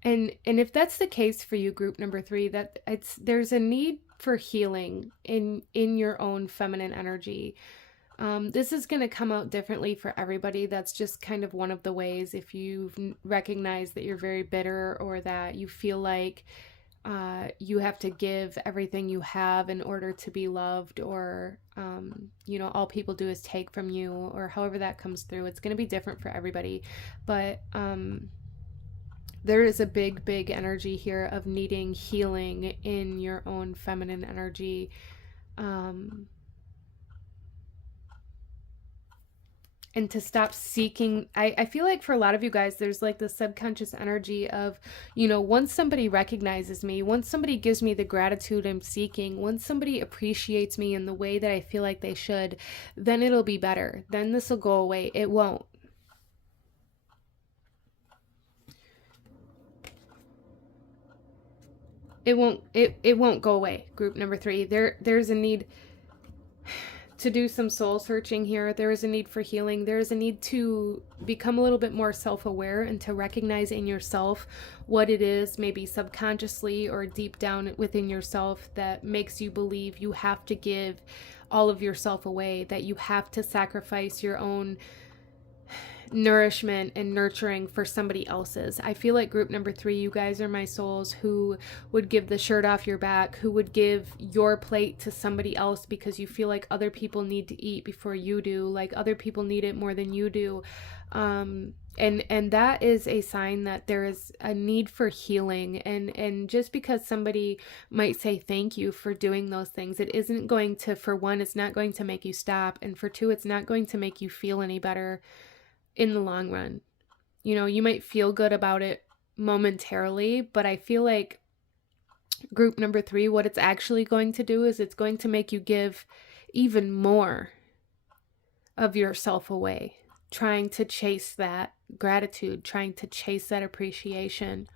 And if that's the case for you, group number 3, that there's a need for healing in your own feminine energy. This is going to come out differently for everybody. That's just kind of one of the ways. If you've recognized that you're very bitter, or that you feel like you have to give everything you have in order to be loved, or you know, all people do is take from you, or however that comes through, it's going to be different for everybody. But there is a big, big energy here of needing healing in your own feminine energy. And to stop seeking, I feel like for a lot of you guys, there's like the subconscious energy of, you know, once somebody recognizes me, once somebody gives me the gratitude I'm seeking, once somebody appreciates me in the way that I feel like they should, then it'll be better. Then this will go away. It won't. It won't go away, group number 3. There's a need to do some soul searching here. There is a need for healing. There is a need to become a little bit more self-aware and to recognize in yourself what it is, maybe subconsciously or deep down within yourself, that makes you believe you have to give all of yourself away, that you have to sacrifice your own nourishment and nurturing for somebody else's. I feel like group number 3, you guys are my souls who would give the shirt off your back, who would give your plate to somebody else because you feel like other people need to eat before you do, like other people need it more than you do. And that is a sign that there is a need for healing. And just because somebody might say thank you for doing those things, it isn't going to, for one, it's not going to make you stop, and for two, it's not going to make you feel any better in the long run. You know, you might feel good about it momentarily, but I feel like group number 3, what it's actually going to do is it's going to make you give even more of yourself away, trying to chase that gratitude, trying to chase that appreciation.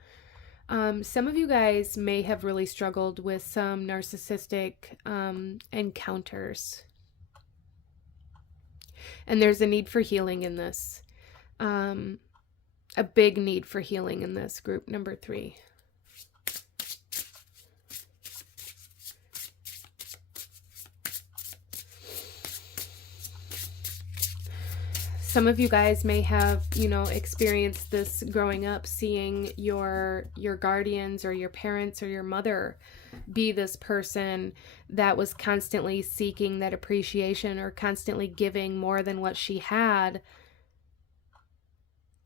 Some of you guys may have really struggled with some narcissistic encounters, and there's a need for healing in this. A big need for healing in this, group number 3. some of you guys may have, you know, experienced this growing up, seeing your guardians or your parents or your mother be this person that was constantly seeking that appreciation or constantly giving more than what she had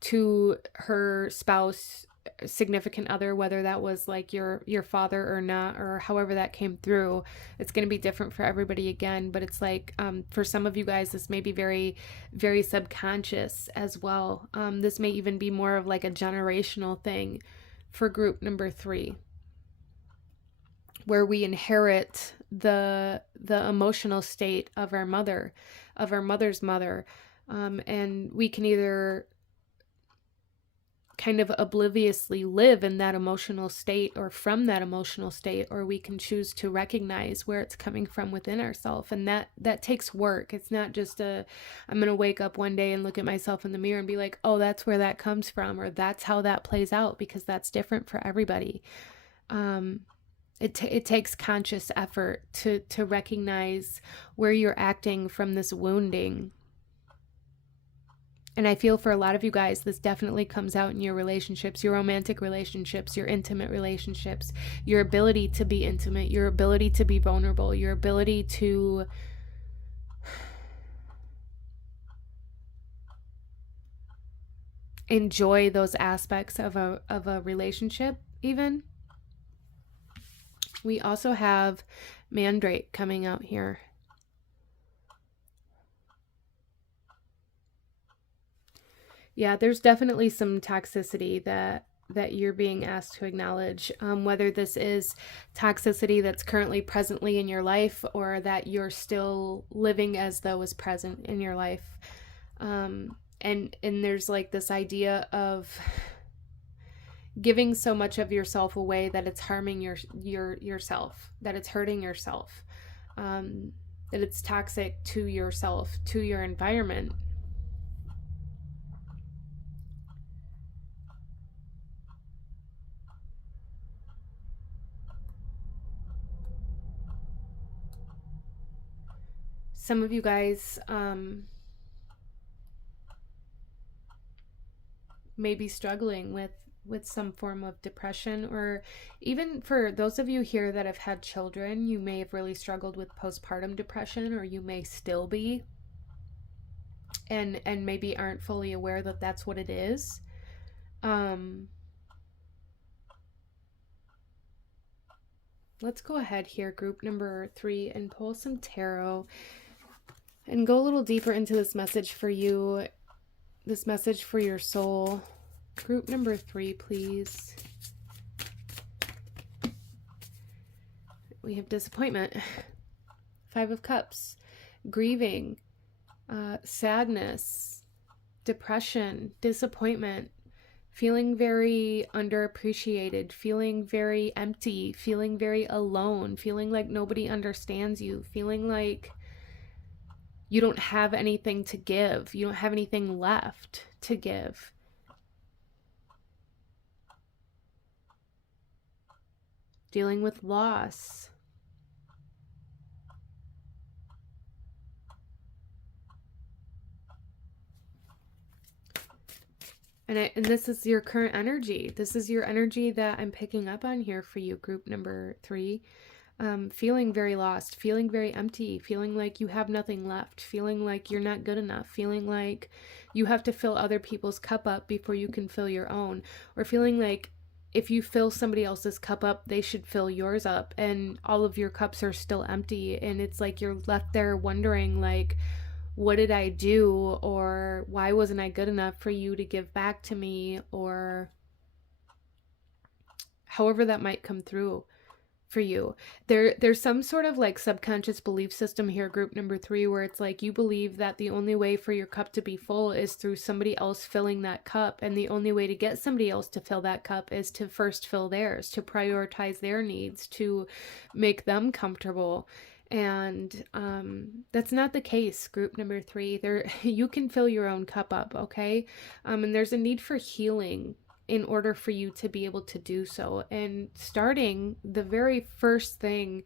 to her spouse, significant other, whether that was like your father or not, or however that came through. It's going to be different for everybody again, but it's like, for some of you guys, this may be very, very subconscious as well. This may even be more of like a generational thing for group number 3, where we inherit the emotional state of our mother, of our mother's mother, and we can either kind of obliviously live in that emotional state or from that emotional state, or we can choose to recognize where it's coming from within ourselves. And that takes work. It's not just I'm going to wake up one day and look at myself in the mirror and be like, oh, that's where that comes from, or that's how that plays out, because that's different for everybody. It takes conscious effort to recognize where you're acting from this wounding. And I feel for a lot of you guys, this definitely comes out in your relationships, your romantic relationships, your intimate relationships, your ability to be intimate, your ability to be vulnerable, your ability to enjoy those aspects of a relationship even. We also have Mandrake coming out here. Yeah, there's definitely some toxicity that you're being asked to acknowledge, whether this is toxicity that's currently presently in your life, or that you're still living as though is present in your life. And there's like this idea of giving so much of yourself away that it's harming yourself, that it's hurting yourself, that it's toxic to yourself, to your environment. Some of you guys may be struggling with some form of depression, or even for those of you here that have had children, you may have really struggled with postpartum depression, or you may still be, and maybe aren't fully aware that that's what it is. Let's go ahead here, group number 3, and pull some tarot and go a little deeper into this message for you, this message for your soul. Group number 3, please. We have disappointment, 5 of Cups, grieving, sadness, depression, disappointment, feeling very underappreciated, feeling very empty, feeling very alone, feeling like nobody understands you, feeling like you don't have anything to give, you don't have anything left to give. Dealing with loss. And this is your current energy. This is your energy that I'm picking up on here for you, group number 3. Feeling very lost, feeling very empty, feeling like you have nothing left, feeling like you're not good enough, feeling like you have to fill other people's cup up before you can fill your own, or feeling like if you fill somebody else's cup up, they should fill yours up, and all of your cups are still empty, and it's like you're left there wondering, like, what did I do, or why wasn't I good enough for you to give back to me, or however that might come through for you. There's some sort of like subconscious belief system here, group number 3, where it's like you believe that the only way for your cup to be full is through somebody else filling that cup, and the only way to get somebody else to fill that cup is to first fill theirs, to prioritize their needs, to make them comfortable. And that's not the case, group number 3. You can fill your own cup up, okay? And there's a need for healing in order for you to be able to do so. And starting, the very first thing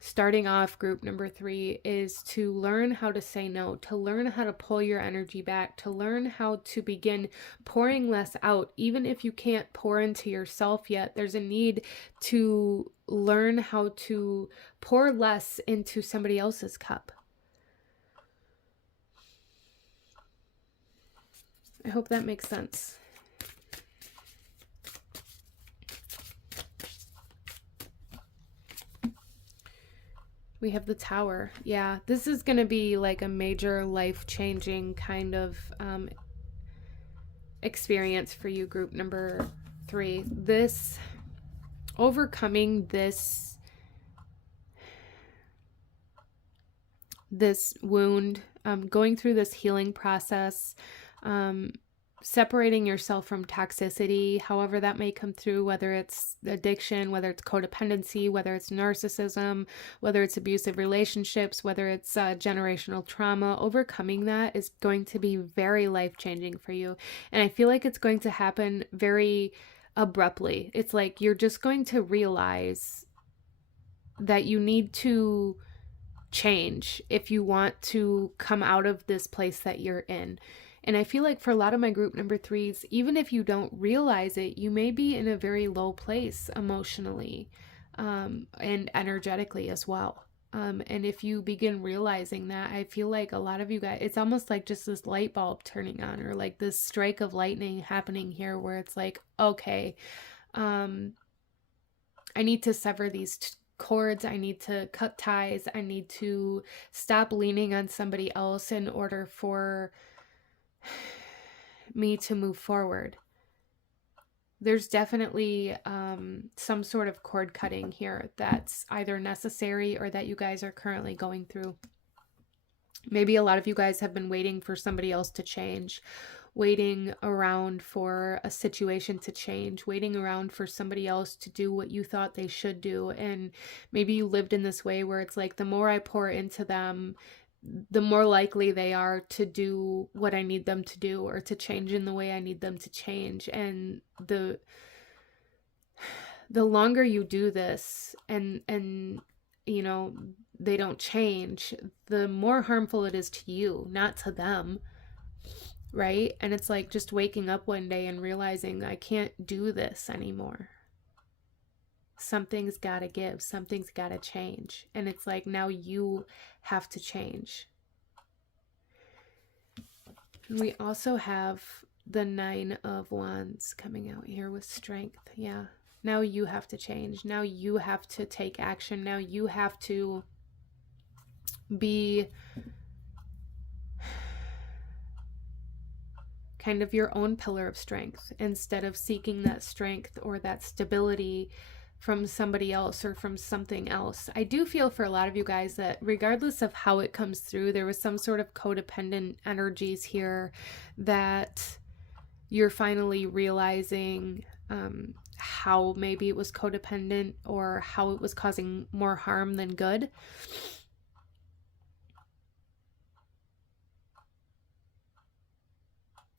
starting off, group number 3, is to learn how to say no, to learn how to pull your energy back, to learn how to begin pouring less out. Even if you can't pour into yourself yet, there's a need to learn how to pour less into somebody else's cup. I hope that makes sense. We have the Tower. Yeah, this is going to be like a major life-changing kind of experience for you, group number 3. This, overcoming this wound, going through this healing process, separating yourself from toxicity, however that may come through, whether it's addiction, whether it's codependency, whether it's narcissism, whether it's abusive relationships, whether it's generational trauma. Overcoming that is going to be very life-changing for you. And I feel like it's going to happen very abruptly. It's like you're just going to realize that you need to change if you want to come out of this place that you're in. And I feel like for a lot of my group number 3s, even if you don't realize it, you may be in a very low place emotionally and energetically as well. And if you begin realizing that, I feel like a lot of you guys, it's almost like just this light bulb turning on, or like this strike of lightning happening here where it's like, okay, I need to sever these cords. I need to cut ties. I need to stop leaning on somebody else in order for me to move forward. There's definitely some sort of cord cutting here that's either necessary or that you guys are currently going through. Maybe a lot of you guys have been waiting for somebody else to change, waiting around for a situation to change, waiting around for somebody else to do what you thought they should do. And maybe you lived in this way where it's like, the more I pour into them, the more likely they are to do what I need them to do, or to change in the way I need them to change. And the longer you do this and you know, they don't change, the more harmful it is to you, not to them, right? And it's like just waking up one day and realizing I can't do this anymore. Something's got to give, something's got to change. And it's like, now you have to change. And we also have the 9 of Wands coming out here with strength. Yeah. Now you have to change. Now you have to take action. Now you have to be kind of your own pillar of strength, instead of seeking that strength or that stability from somebody else or from something else. I do feel for a lot of you guys that regardless of how it comes through, there was some sort of codependent energies here that you're finally realizing how maybe it was codependent, or how it was causing more harm than good.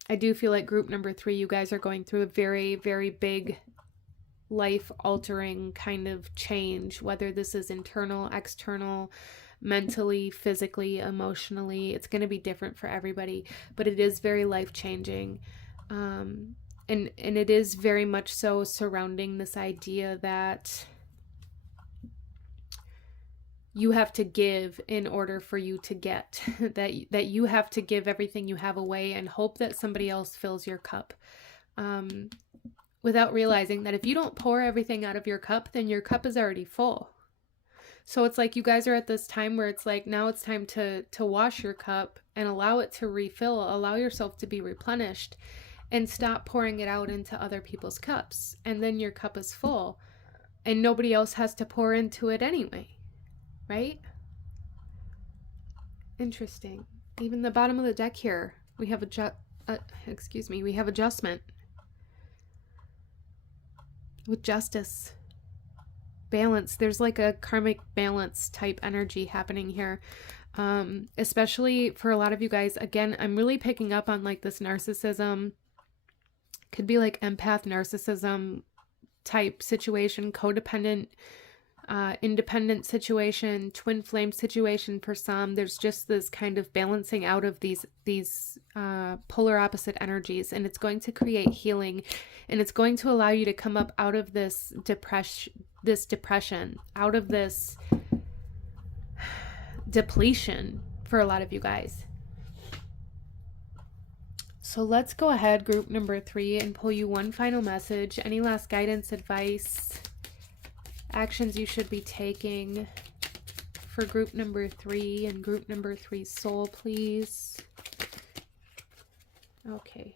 I do feel like group number 3, you guys are going through a very, very big life-altering kind of change, whether this is internal, external, mentally, physically, emotionally. It's going to be different for everybody, but it is very life-changing. And it is very much so surrounding this idea that you have to give in order for you to get, that you have to give everything you have away and hope that somebody else fills your cup. Without realizing that if you don't pour everything out of your cup, then your cup is already full. So it's like you guys are at this time where it's like, now it's time to wash your cup and allow it to refill, allow yourself to be replenished, and stop pouring it out into other people's cups. And then your cup is full and nobody else has to pour into it anyway, right? Interesting. Even the bottom of the deck here, we have we have adjustment. With justice, balance, there's like a karmic balance type energy happening here, especially for a lot of you guys. Again, I'm really picking up on like this narcissism, could be like empath narcissism type situation, codependent independent situation, twin flame situation for some. There's just this kind of balancing out of these polar opposite energies, and it's going to create healing, and it's going to allow you to come up out of this depression, out of this depletion for a lot of you guys. So let's go ahead, group number 3, and pull you one final message. Any last guidance, advice, actions you should be taking for group number 3 and group number 3 soul, please. Okay.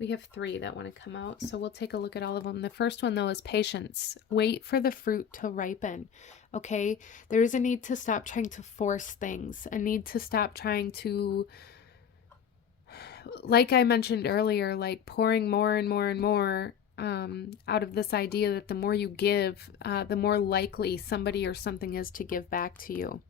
We have 3 that want to come out, so we'll take a look at all of them. The first one, though, is patience. Wait for the fruit to ripen, okay? There is a need to stop trying to force things, a need to stop trying to, like I mentioned earlier, like pouring more and more and more out of this idea that the more you give, the more likely somebody or something is to give back to you.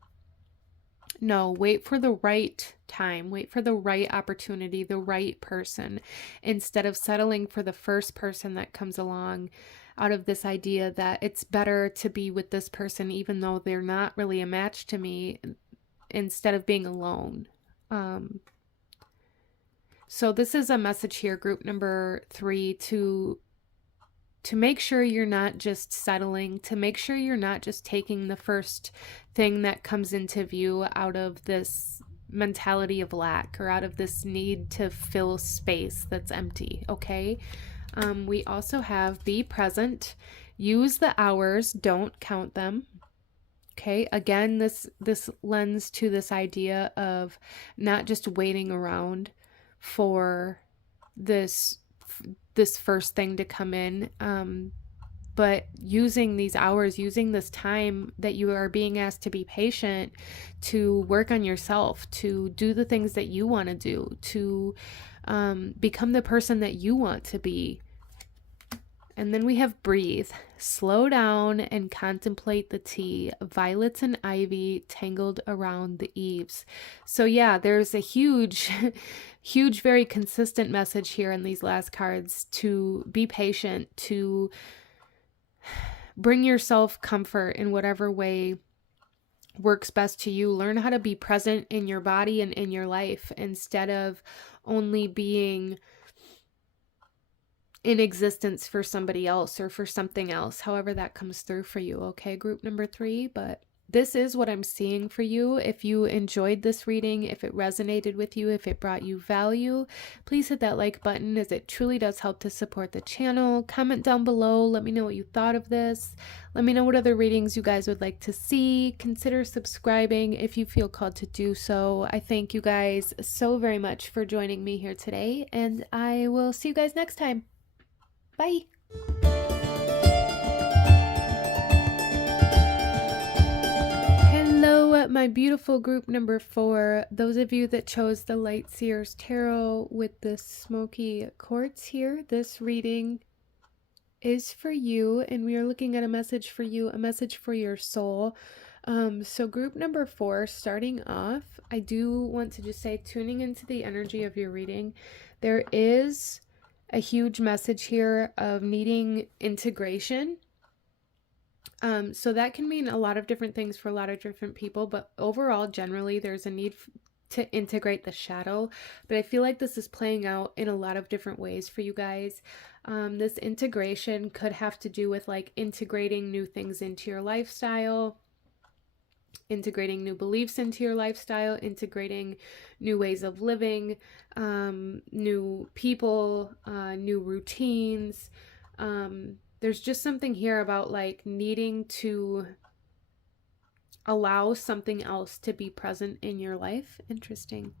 No, wait for the right time, wait for the right opportunity, the right person, instead of settling for the first person that comes along, out of this idea that it's better to be with this person even though they're not really a match to me, instead of being alone. So this is a message here, group number 3, to make sure you're not just settling, to make sure you're not just taking the first thing that comes into view out of this mentality of lack, or out of this need to fill space that's empty, okay? We also have be present, use the hours, don't count them. Okay, again, this lends to this idea of not just waiting around for this first thing to come in, but using these hours, using this time that you are being asked to be patient, to work on yourself, to do the things that you want to do, to become the person that you want to be. And then we have breathe, slow down and contemplate the tea, violets and ivy tangled around the eaves. So yeah, there's a huge, very consistent message here in these last cards to be patient, to bring yourself comfort in whatever way works best to you. Learn how to be present in your body and in your life, instead of only being in existence for somebody else or for something else, however that comes through for you, okay, group number 3? But this is what I'm seeing for you. If you enjoyed this reading, if it resonated with you, if it brought you value, please hit that like button, as it truly does help to support the channel. Comment down below, let me know what you thought of this. Let me know what other readings you guys would like to see. Consider subscribing if you feel called to do so. I thank you guys so very much for joining me here today, and I will see you guys next time. Bye. Hello, my beautiful group number 4. Those of you that chose the Light Seers Tarot with the smoky quartz here, this reading is for you, and we are looking at a message for you, a message for your soul. So group number 4, starting off, I do want to just say, tuning into the energy of your reading, there is a huge message here of needing integration. So that can mean a lot of different things for a lot of different people, but overall, generally, there's a need to integrate the shadow. But I feel like this is playing out in a lot of different ways for you guys. This integration could have to do with like integrating new things into your lifestyle, integrating new beliefs into your lifestyle, integrating new ways of living, new people, new routines. There's just something here about like needing to allow something else to be present in your life. Interesting.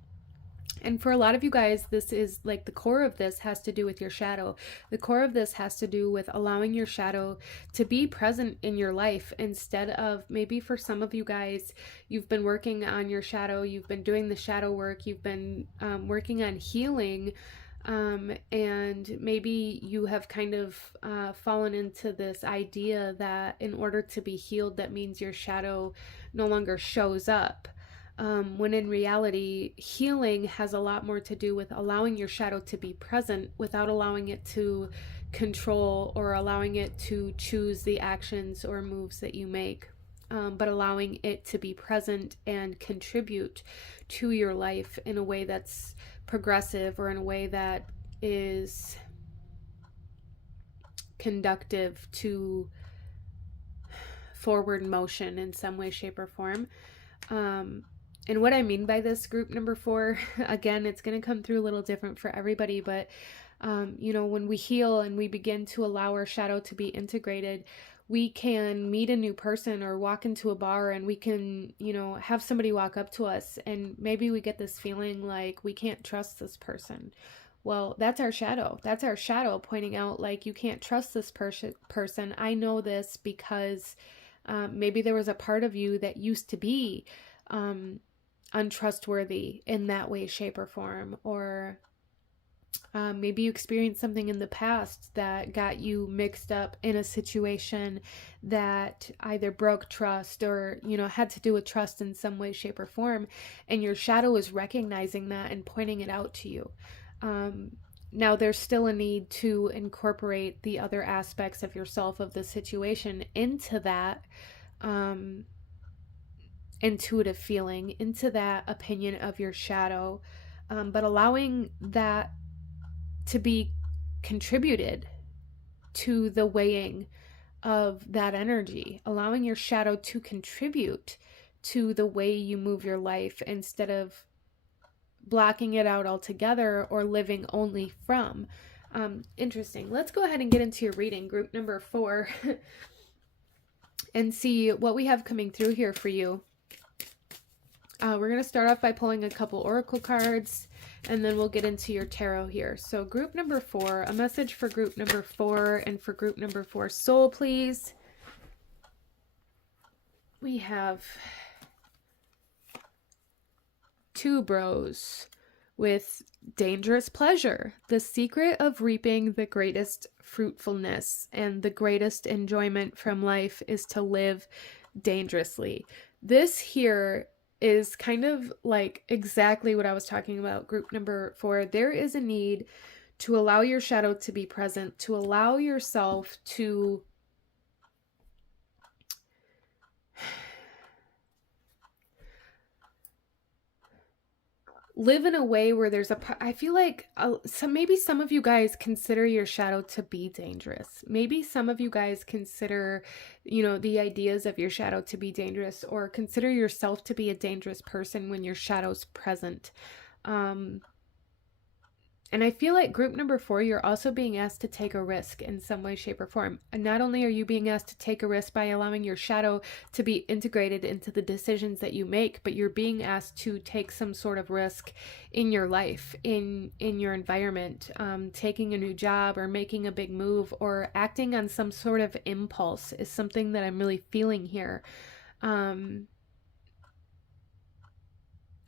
And for a lot of you guys, this is like the core of this has to do with your shadow. The core of this has to do with allowing your shadow to be present in your life, instead of, maybe for some of you guys, you've been working on your shadow, you've been doing the shadow work, you've been working on healing, and maybe you have kind of fallen into this idea that in order to be healed, that means your shadow no longer shows up. When in reality, healing has a lot more to do with allowing your shadow to be present without allowing it to control or allowing it to choose the actions or moves that you make, but allowing it to be present and contribute to your life in a way that's progressive or in a way that is conductive to forward motion in some way, shape, or form. And what I mean by this, group number 4, again, it's going to come through a little different for everybody, but when we heal and we begin to allow our shadow to be integrated, we can meet a new person or walk into a bar and we can, have somebody walk up to us and maybe we get this feeling like we can't trust this person. Well, that's our shadow. That's our shadow pointing out like, you can't trust this person. I know this because maybe there was a part of you that used to be untrustworthy in that way, shape, or form, or maybe you experienced something in the past that got you mixed up in a situation that either broke trust or, had to do with trust in some way, shape, or form. And your shadow is recognizing that and pointing it out to you. Now, there's still a need to incorporate the other aspects of yourself, of the situation, into that intuitive feeling, into that opinion of your shadow, but allowing that to be contributed to the weighing of that energy, allowing your shadow to contribute to the way you move your life instead of blocking it out altogether or living only from. Interesting. Let's go ahead and get into your reading, group number 4, and see what we have coming through here for you. We're going to start off by pulling a couple oracle cards, and then we'll get into your tarot here. So group number 4, a message for group number 4 and for group number 4 soul, please. We have 2 bros with dangerous pleasure. The secret of reaping the greatest fruitfulness and the greatest enjoyment from life is to live dangerously. This here is kind of like exactly what I was talking about, group number 4. There is a need to allow your shadow to be present, to allow yourself to live in a way where there's I feel like maybe some of you guys consider your shadow to be dangerous. Maybe some of you guys consider, the ideas of your shadow to be dangerous, or consider yourself to be a dangerous person when your shadow's present. And I feel like group number 4, you're also being asked to take a risk in some way, shape, or form. And not only are you being asked to take a risk by allowing your shadow to be integrated into the decisions that you make, but you're being asked to take some sort of risk in your life, in your environment, taking a new job or making a big move or acting on some sort of impulse is something that I'm really feeling here.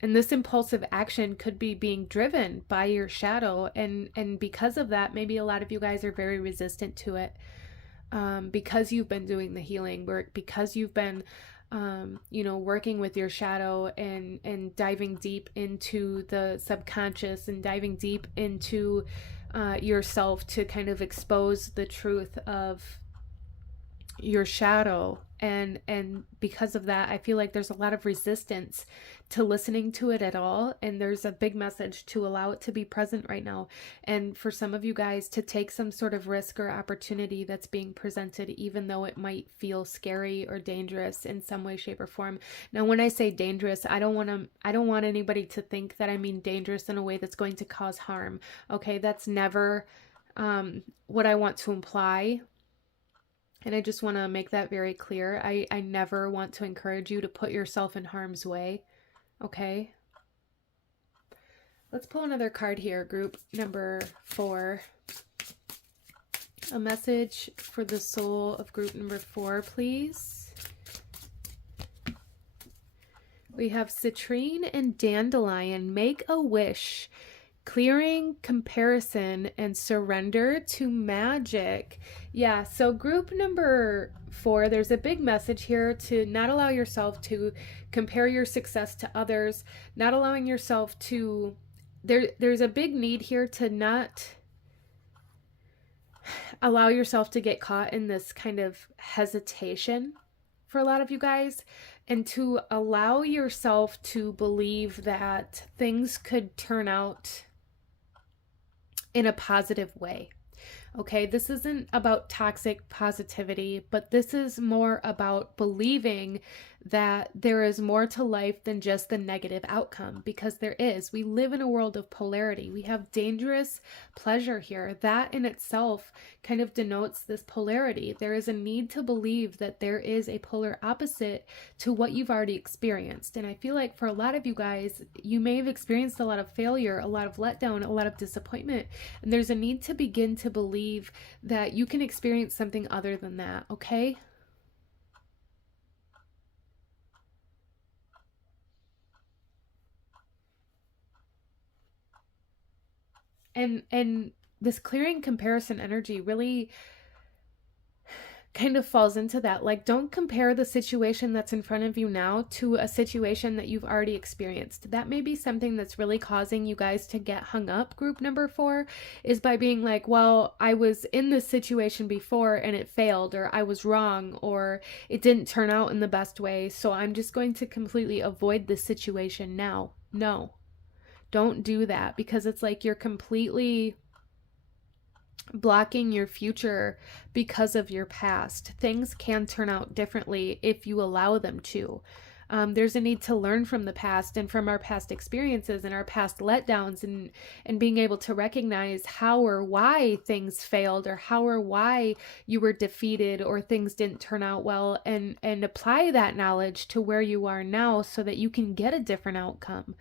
And this impulsive action could be being driven by your shadow. And because of that, maybe a lot of you guys are very resistant to it, because you've been doing the healing work, because you've been, working with your shadow and diving deep into the subconscious and diving deep into yourself to kind of expose the truth of your shadow. And because of that, I feel like there's a lot of resistance to listening to it at all. And there's a big message to allow it to be present right now. And for some of you guys to take some sort of risk or opportunity that's being presented, even though it might feel scary or dangerous in some way, shape, or form. Now, when I say dangerous, I don't want anybody to think that I mean dangerous in a way that's going to cause harm. Okay. That's never, what I want to imply. And I just want to make that very clear. I never want to encourage you to put yourself in harm's way. Okay? Let's pull another card here, group number 4. A message for the soul of group number 4, please. We have citrine and dandelion. Make a wish. Clearing comparison and surrender to magic. Yeah, so group number 4, there's a big message here to not allow yourself to compare your success to others, not allowing yourself to, there's a big need here to not allow yourself to get caught in this kind of hesitation for a lot of you guys, and to allow yourself to believe that things could turn out in a positive way. Okay, this isn't about toxic positivity, but this is more about believing that there is more to life than just the negative outcome, because there is. We live in a world of polarity. We have dangerous pleasure here. That in itself kind of denotes this polarity. There is a need to believe that there is a polar opposite to what you've already experienced. And I feel like for a lot of you guys, you may have experienced a lot of failure, a lot of letdown, a lot of disappointment. And there's a need to begin to believe that you can experience something other than that, okay? And this clearing comparison energy really kind of falls into that. Like, don't compare the situation that's in front of you now to a situation that you've already experienced. That may be something that's really causing you guys to get hung up, group number 4, is by being like, well, I was in this situation before and it failed, or I was wrong, or it didn't turn out in the best way, so I'm just going to completely avoid this situation now. No, don't do that, because it's like you're completely blocking your future because of your past. Things can turn out differently if you allow them to. There's a need to learn from the past and from our past experiences and our past letdowns, and being able to recognize how or why things failed, or how or why you were defeated or things didn't turn out well, and apply that knowledge to where you are now so that you can get a different outcome.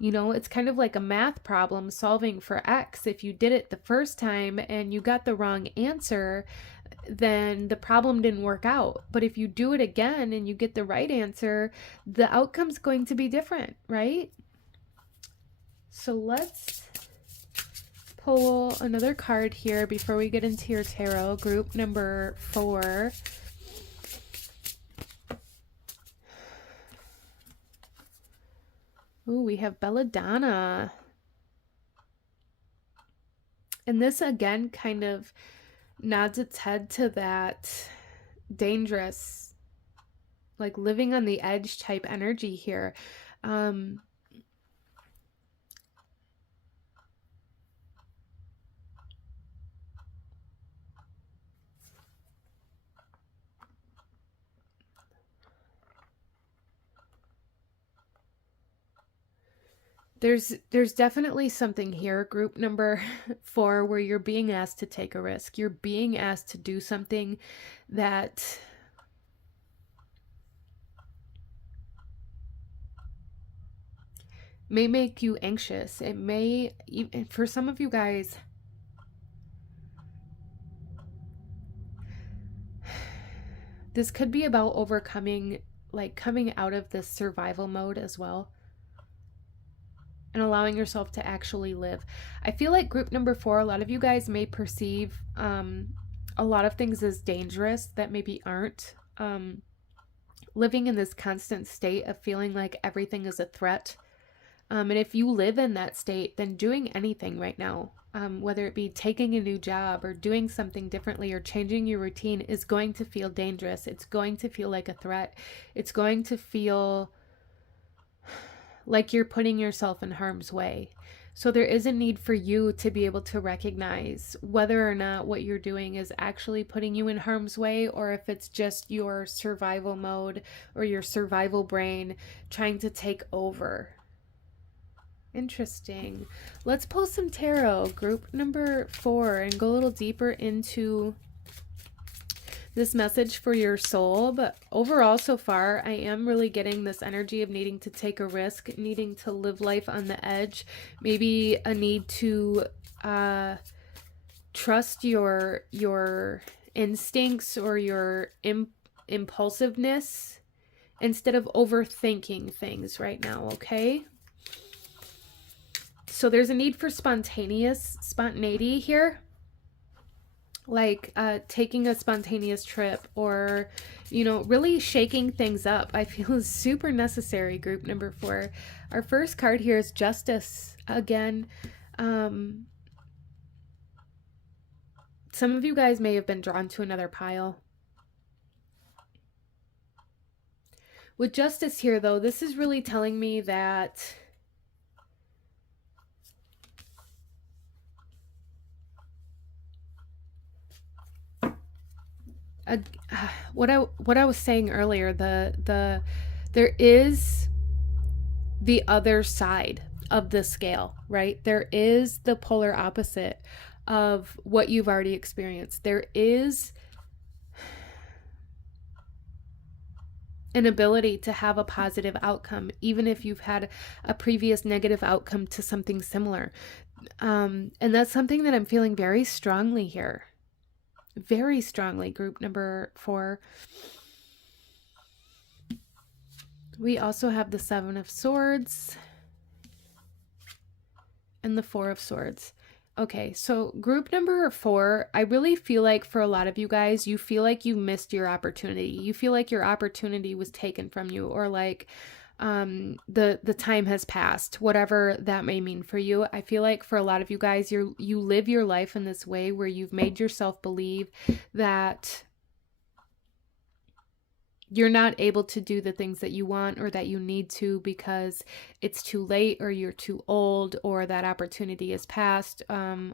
You know, it's kind of like a math problem solving for X. If you did it the first time and you got the wrong answer, then the problem didn't work out. But if you do it again and you get the right answer, the outcome's going to be different, right? So let's pull another card here before we get into your tarot, group number 4. Ooh, we have Belladonna. And this again kind of nods its head to that dangerous, like living on the edge type energy here. There's definitely something here, group number 4, where you're being asked to take a risk. You're being asked to do something that may make you anxious. It may, for some of you guys, this could be about overcoming, like coming out of this survival mode as well, and allowing yourself to actually live. I feel like group number 4, a lot of you guys may perceive a lot of things as dangerous that maybe aren't. Living in this constant state of feeling like everything is a threat. And if you live in that state, then doing anything right now, whether it be taking a new job or doing something differently or changing your routine, is going to feel dangerous. It's going to feel like a threat. It's going to feel like you're putting yourself in harm's way. So there is a need for you to be able to recognize whether or not what you're doing is actually putting you in harm's way, or if it's just your survival mode or your survival brain trying to take over. Interesting. Let's pull some tarot, group number 4, and go a little deeper into this message for your soul. But overall, so far, I am really getting this energy of needing to take a risk, needing to live life on the edge, maybe a need to trust your instincts or your impulsiveness instead of overthinking things right now, okay? So there's a need for spontaneity here. Like taking a spontaneous trip, or, you know, really shaking things up, I feel is super necessary, group number 4. Our first card here is Justice. Again, Some of you guys may have been drawn to another pile. With Justice here, though, this is really telling me that what I was saying earlier, there is the other side of the scale, right? There is the polar opposite of what you've already experienced. There is an ability to have a positive outcome, even if you've had a previous negative outcome to something similar. And that's something that I'm feeling very strongly here. Very strongly, group number 4. We also have the 7 of Swords and the 4 of Swords. Okay, so group number 4, I really feel like for a lot of you guys, you feel like you missed your opportunity. You feel like your opportunity was taken from you, or like the time has passed, whatever that may mean for you. I feel like for a lot of you guys, you live your life in this way where you've made yourself believe that you're not able to do the things that you want or that you need to because it's too late, or you're too old, or that opportunity is past,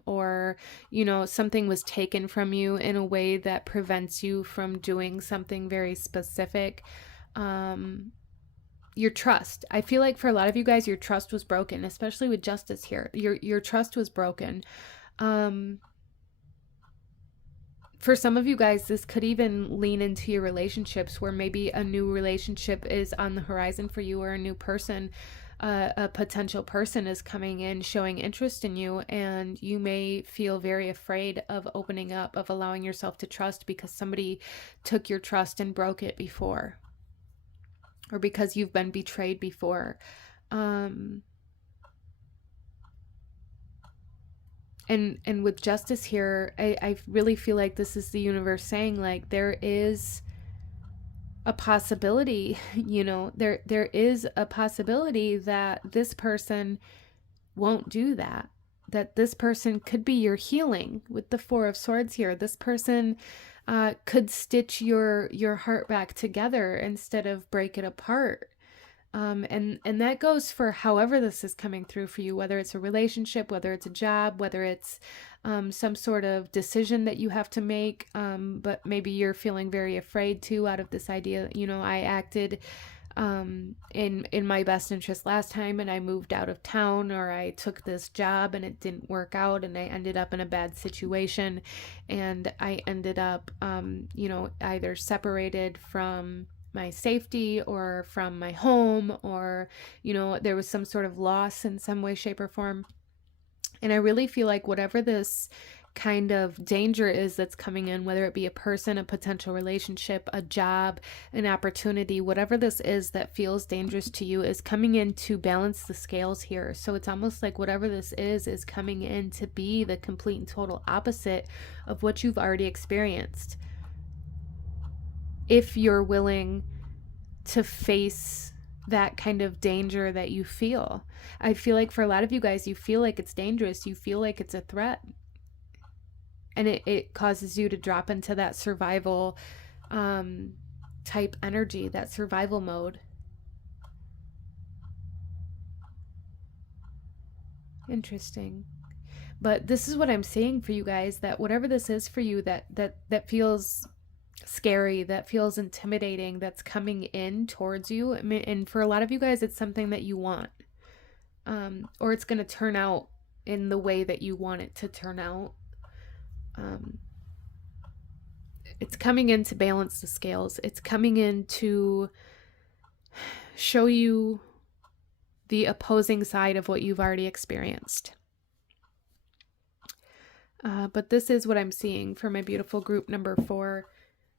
or, you know, something was taken from you in a way that prevents you from doing something very specific. Your trust. I feel like for a lot of you guys, your trust was broken, especially with Justice here. Your trust was broken. For some of you guys, this could even lean into your relationships, where maybe a new relationship is on the horizon for you, or a new person, a potential person is coming in showing interest in you, and you may feel very afraid of opening up, of allowing yourself to trust, because somebody took your trust and broke it before, or because you've been betrayed before. And with Justice here, I really feel like this is the universe saying, like, there is a possibility, you know, there is a possibility that this person won't do that, that this person could be your healing. With the 4 of Swords here, this person could stitch your heart back together instead of break it apart. And that goes for however this is coming through for you, whether it's a relationship, whether it's a job, whether it's some sort of decision that you have to make, but maybe you're feeling very afraid too, out of this idea, you know, I acted in my best interest last time, and I moved out of town, or I took this job and it didn't work out, and I ended up in a bad situation, and I ended up, you know, either separated from my safety or from my home, or, you know, there was some sort of loss in some way, shape, or form. And I really feel like whatever this kind of danger is that's coming in, whether it be a person, a potential relationship, a job, an opportunity, whatever this is that feels dangerous to you, is coming in to balance the scales here. So it's almost like whatever this is coming in to be the complete and total opposite of what you've already experienced, if you're willing to face that kind of danger that you feel. I feel like for a lot of you guys, you feel like it's dangerous, you feel like it's a threat, and it causes you to drop into that survival type energy, that survival mode. Interesting. But this is what I'm saying for you guys, that whatever this is for you that feels scary, that feels intimidating, that's coming in towards you, I mean, and for a lot of you guys, it's something that you want, or it's going to turn out in the way that you want it to turn out. It's coming in to balance the scales. It's coming in to show you the opposing side of what you've already experienced. But this is what I'm seeing for my beautiful group number 4.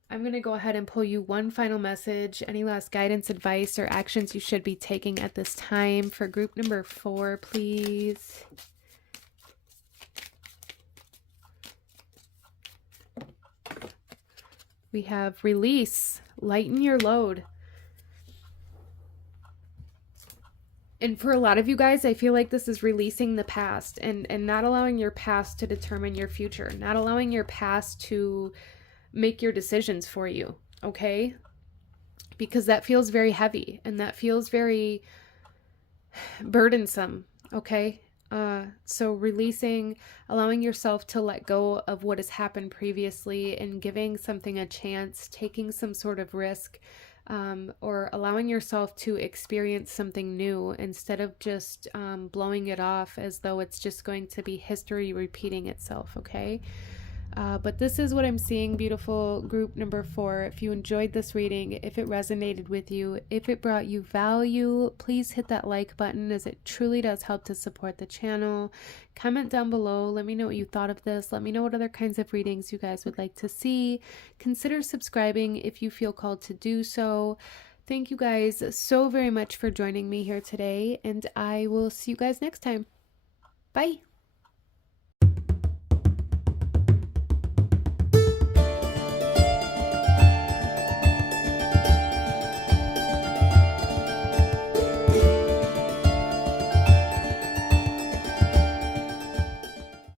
I'm going to go ahead and pull you one final message. Any last guidance, advice, or actions you should be taking at this time for group number 4, please. We have release, lighten your load. And for a lot of you guys, I feel like this is releasing the past and not allowing your past to determine your future, not allowing your past to make your decisions for you, okay? Because that feels very heavy and that feels very burdensome, okay? So releasing, allowing yourself to let go of what has happened previously and giving something a chance, taking some sort of risk, or allowing yourself to experience something new instead of just blowing it off as though it's just going to be history repeating itself, okay? But this is what I'm seeing, beautiful group number 4. If you enjoyed this reading, if it resonated with you, if it brought you value, please hit that like button, as it truly does help to support the channel. Comment down below. Let me know what you thought of this. Let me know what other kinds of readings you guys would like to see. Consider subscribing if you feel called to do so. Thank you guys so very much for joining me here today, and I will see you guys next time. Bye.